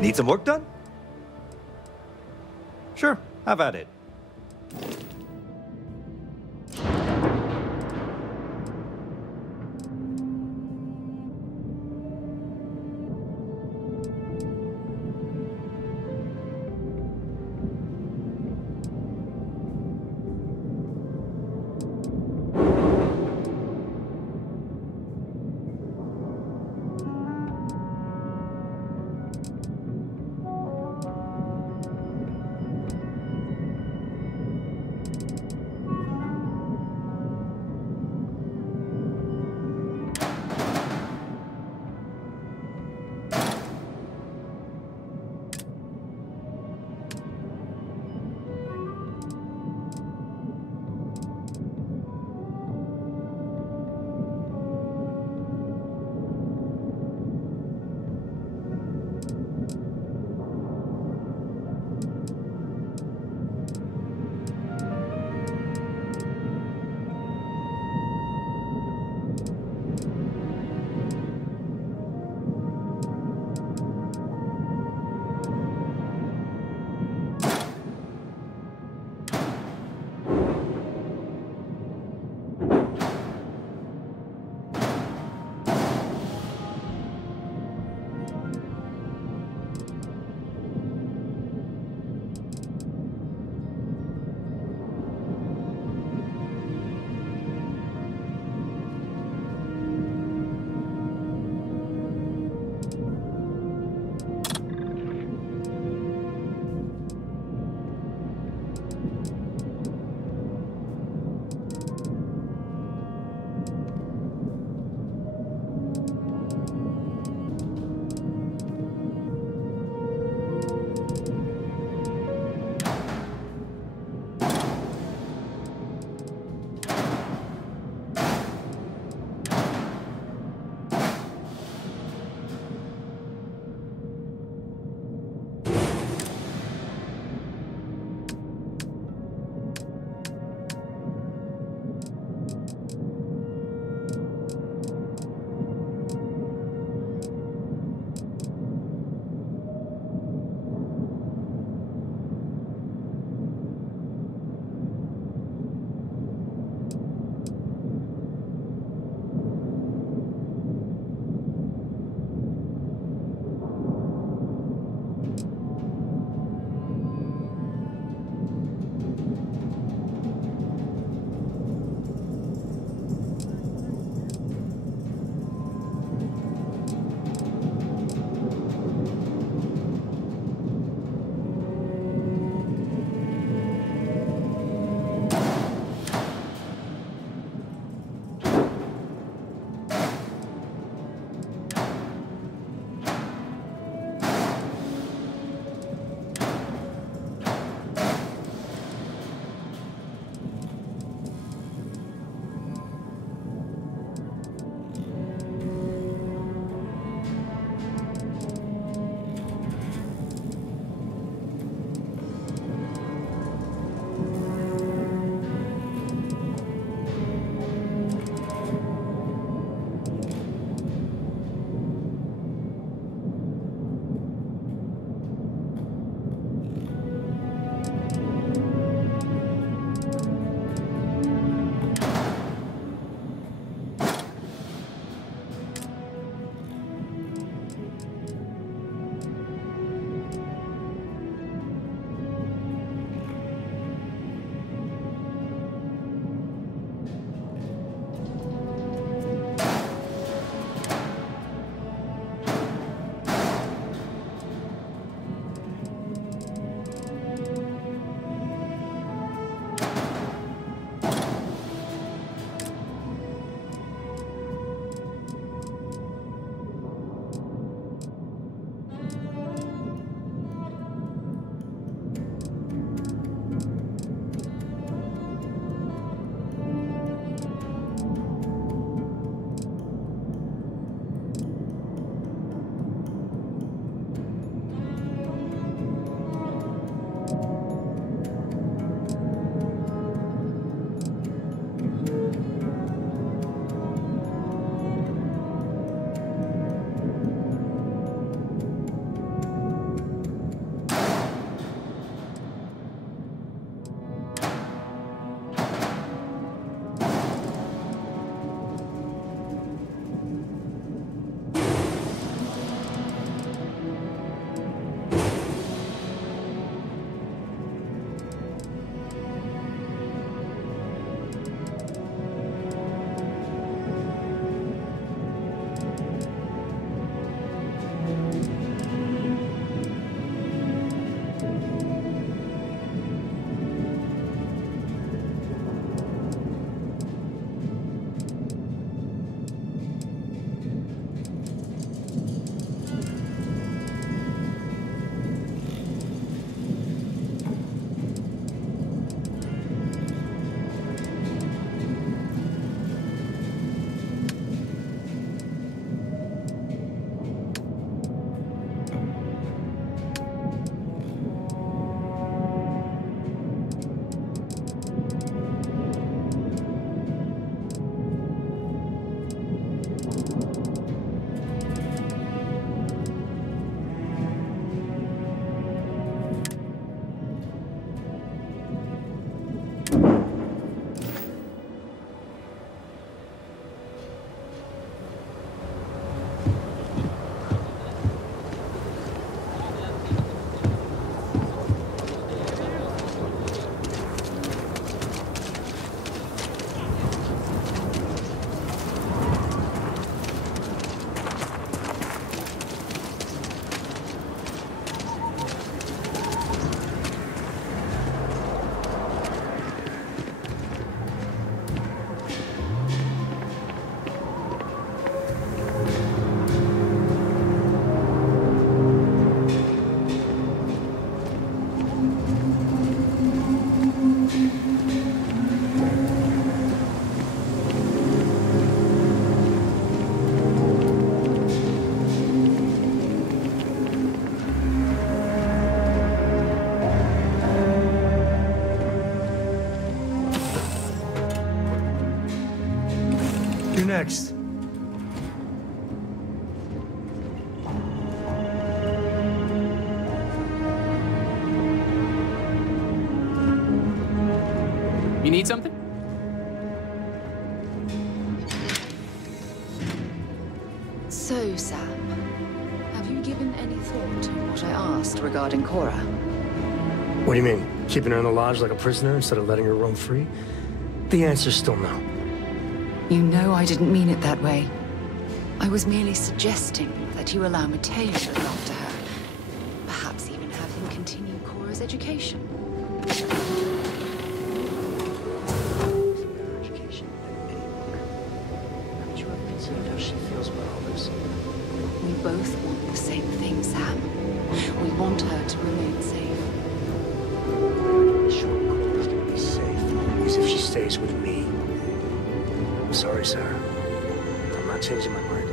Need some work done? Sure, have at it. next? You need something? So, Sam, have you given any thought to what I asked regarding Cora? What do you mean? Keeping her in the lodge like a prisoner instead of letting her roam free? The answer's still no. You know I didn't mean it that way. I was merely suggesting that you allow Mateo to look after her. Perhaps even have him continue Cora's education. Haven't you ever considered how she feels about all this? We both want the same thing, Sam. We want her to remain safe. Sure, Cora's gonna be safe, as if she stays with me. I'm sorry, Sarah. I'm not changing my mind.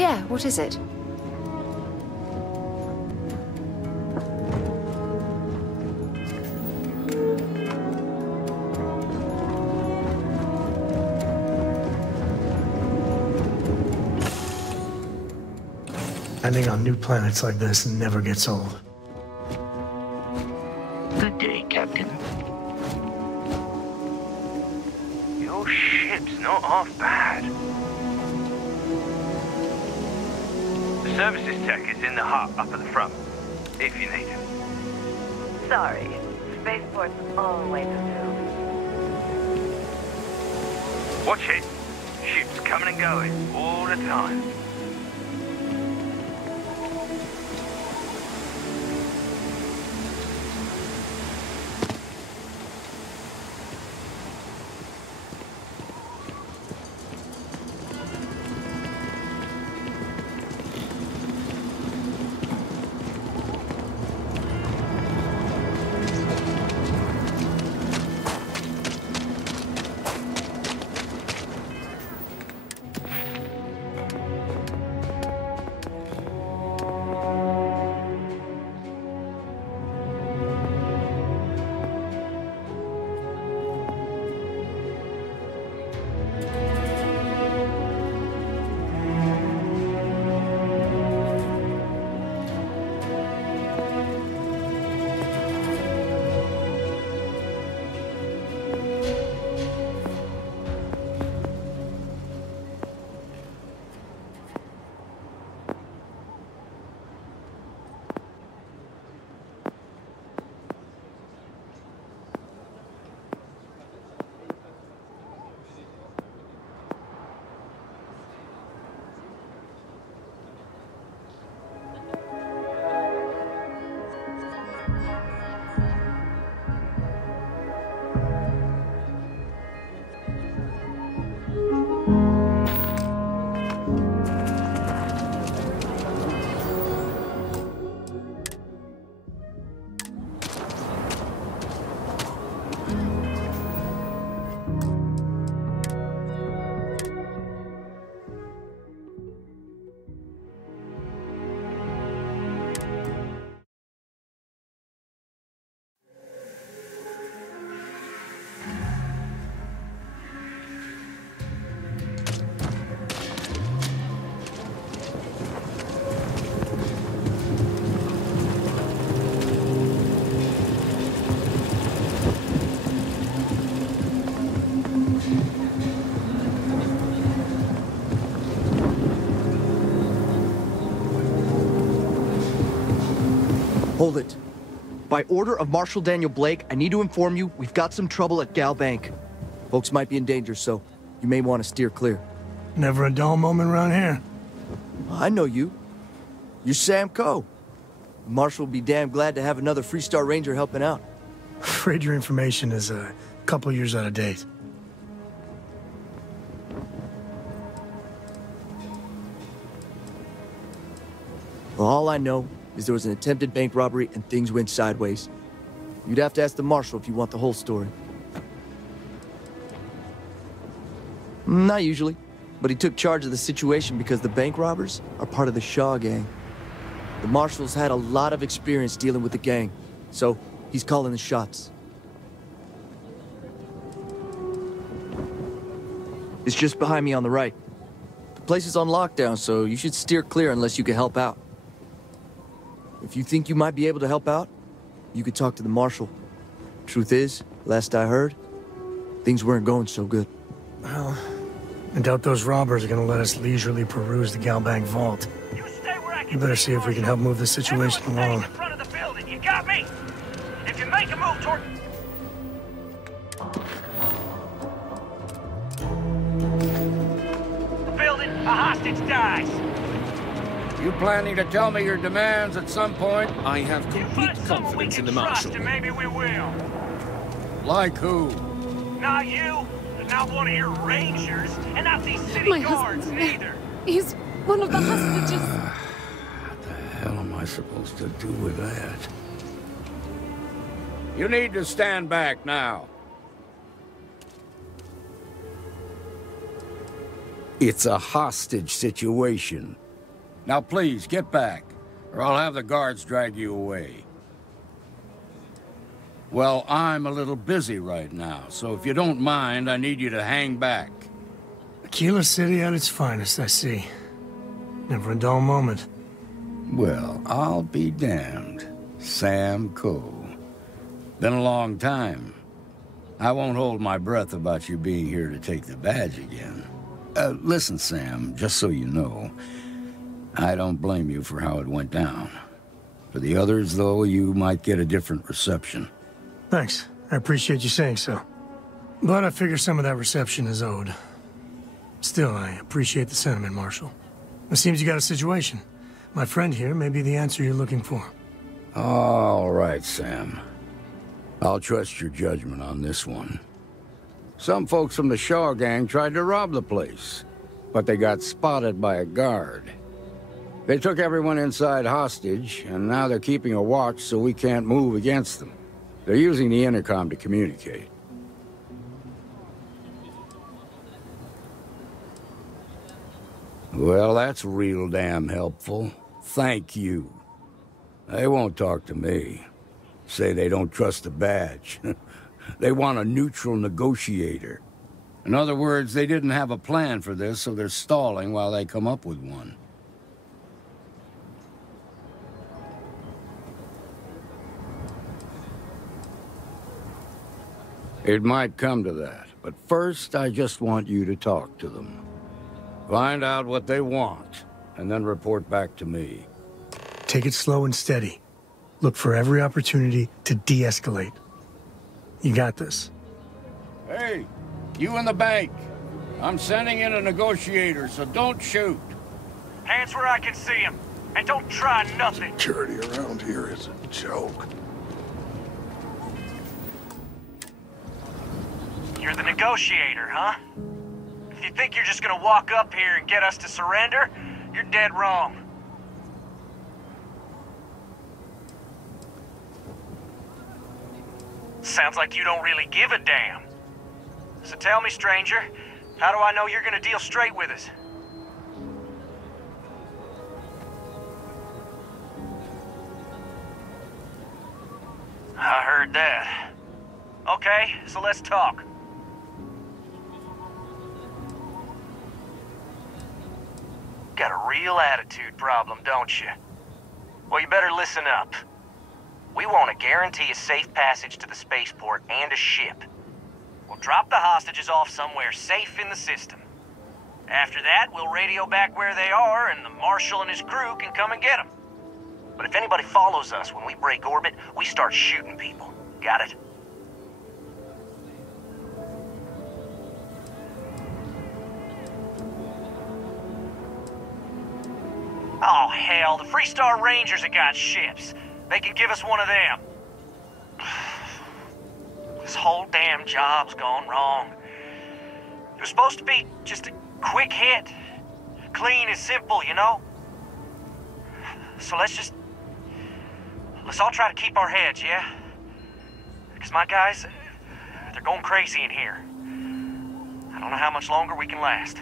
Yeah, what is it? Landing on new planets like this never gets old. Good day, Captain. Your ship's not half bad. The services tech is in the hut up at the front, if you need him. Sorry. Spaceport's always assumed. Watch it. Ships coming and going all the time. Hold it. By order of Marshal Daniel Blake, I need to inform you we've got some trouble at Gal Bank. Folks might be in danger, so you may want to steer clear. Never a dull moment around here. I know you. You're Sam Coe. The Marshal will be damn glad to have another Freestar Ranger helping out. Afraid your information is a couple years out of date. Well, all I know is there was an attempted bank robbery and things went sideways. You'd have to ask the Marshal if you want the whole story. Not usually, but he took charge of the situation because the bank robbers are part of the Shaw gang. The Marshal's had a lot of experience dealing with the gang, so he's calling the shots. It's just behind me on the right. The place is on lockdown, so you should steer clear unless you can help out. If you think you might be able to help out, you could talk to the Marshal. Truth is, last I heard, things weren't going so good. Well, I doubt those robbers are gonna let us leisurely peruse the Galbank vault. You better see if we can help move the situation along. In front of the building, you got me? If you make a move toward... the building, a hostage dies. You planning to tell me your demands at some point? I have complete confidence in the Marshal. Maybe we will. Like who? Not you, not one of your rangers, and not these city guards neither. He's one of the hostages. What the hell am I supposed to do with that? You need to stand back now. It's a hostage situation. Now please, get back, or I'll have the guards drag you away. Well, I'm a little busy right now, so if you don't mind, I need you to hang back. Aquila City at its finest, I see. Never a dull moment. Well, I'll be damned. Sam Coe. Been a long time. I won't hold my breath about you being here to take the badge again. Listen, Sam, just so you know, I don't blame you for how it went down. For the others, though, you might get a different reception. Thanks. I appreciate you saying so. But I figure some of that reception is owed. Still, I appreciate the sentiment, Marshal. It seems you got a situation. My friend here may be the answer you're looking for. All right, Sam. I'll trust your judgment on this one. Some folks from the Shaw gang tried to rob the place, but they got spotted by a guard. They took everyone inside hostage, and now they're keeping a watch so we can't move against them. They're using the intercom to communicate. Well, that's real damn helpful. Thank you. They won't talk to me. Say they don't trust the badge. They want a neutral negotiator. In other words, they didn't have a plan for this, so they're stalling while they come up with one. It might come to that, but first I just want you to talk to them. Find out what they want, and then report back to me. Take it slow and steady. Look for every opportunity to de-escalate. You got this. Hey, you in the bank. I'm sending in a negotiator, so don't shoot. Hands where I can see him. And don't try nothing. Security around here is a joke. You're the negotiator, huh? If you think you're just gonna walk up here and get us to surrender, you're dead wrong. Sounds like you don't really give a damn. So tell me, stranger, how do I know you're gonna deal straight with us? I heard that. Okay, so let's talk. Got a real attitude problem, don't you? Well, you better listen up. We want to guarantee a safe passage to the spaceport and a ship. We'll drop the hostages off somewhere safe in the system. After that, we'll radio back where they are, and the Marshal and his crew can come and get them. But if anybody follows us when we break orbit, we start shooting people. Got it? Oh, hell, the Freestar Rangers have got ships. They can give us one of them. This whole damn job's gone wrong. It was supposed to be just a quick hit. Clean and simple, you know? So let's all try to keep our heads, yeah? Because my guys, they're going crazy in here. I don't know how much longer we can last.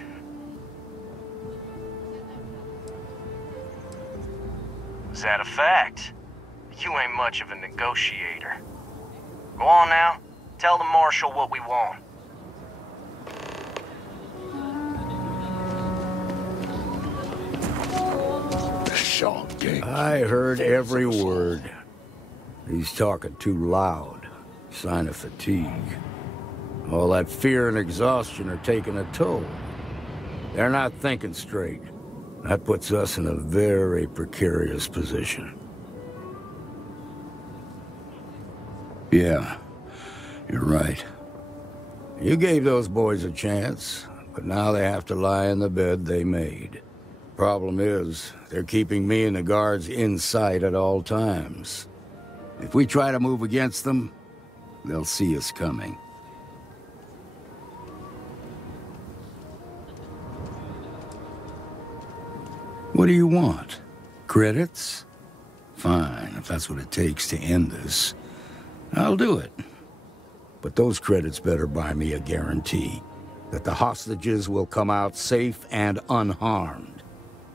Is that a fact? You ain't much of a negotiator. Go on now. Tell the Marshal what we want. I heard every word. He's talking too loud. Sign of fatigue. All that fear and exhaustion are taking a toll. They're not thinking straight. That puts us in a very precarious position. Yeah, you're right. You gave those boys a chance, but now they have to lie in the bed they made. Problem is, they're keeping me and the guards in sight at all times. If we try to move against them, they'll see us coming. What do you want? Credits? Fine, if that's what it takes to end this. I'll do it. But those credits better buy me a guarantee that the hostages will come out safe and unharmed.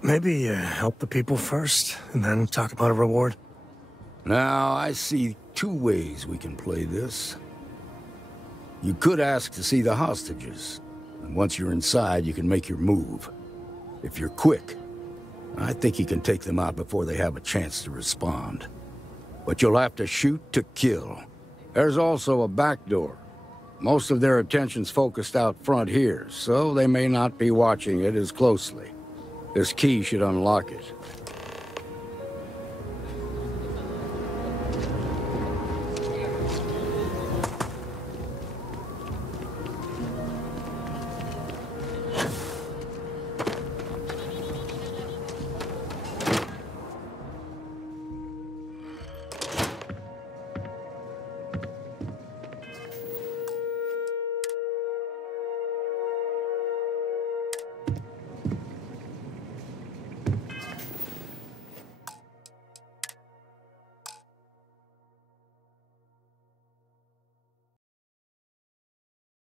Maybe help the people first, and then talk about a reward? Now, I see two ways we can play this. You could ask to see the hostages, and once you're inside, you can make your move. If you're quick, I think you can take them out before they have a chance to respond. But you'll have to shoot to kill. There's also a back door. Most of their attention's focused out front here, so they may not be watching it as closely. This key should unlock it.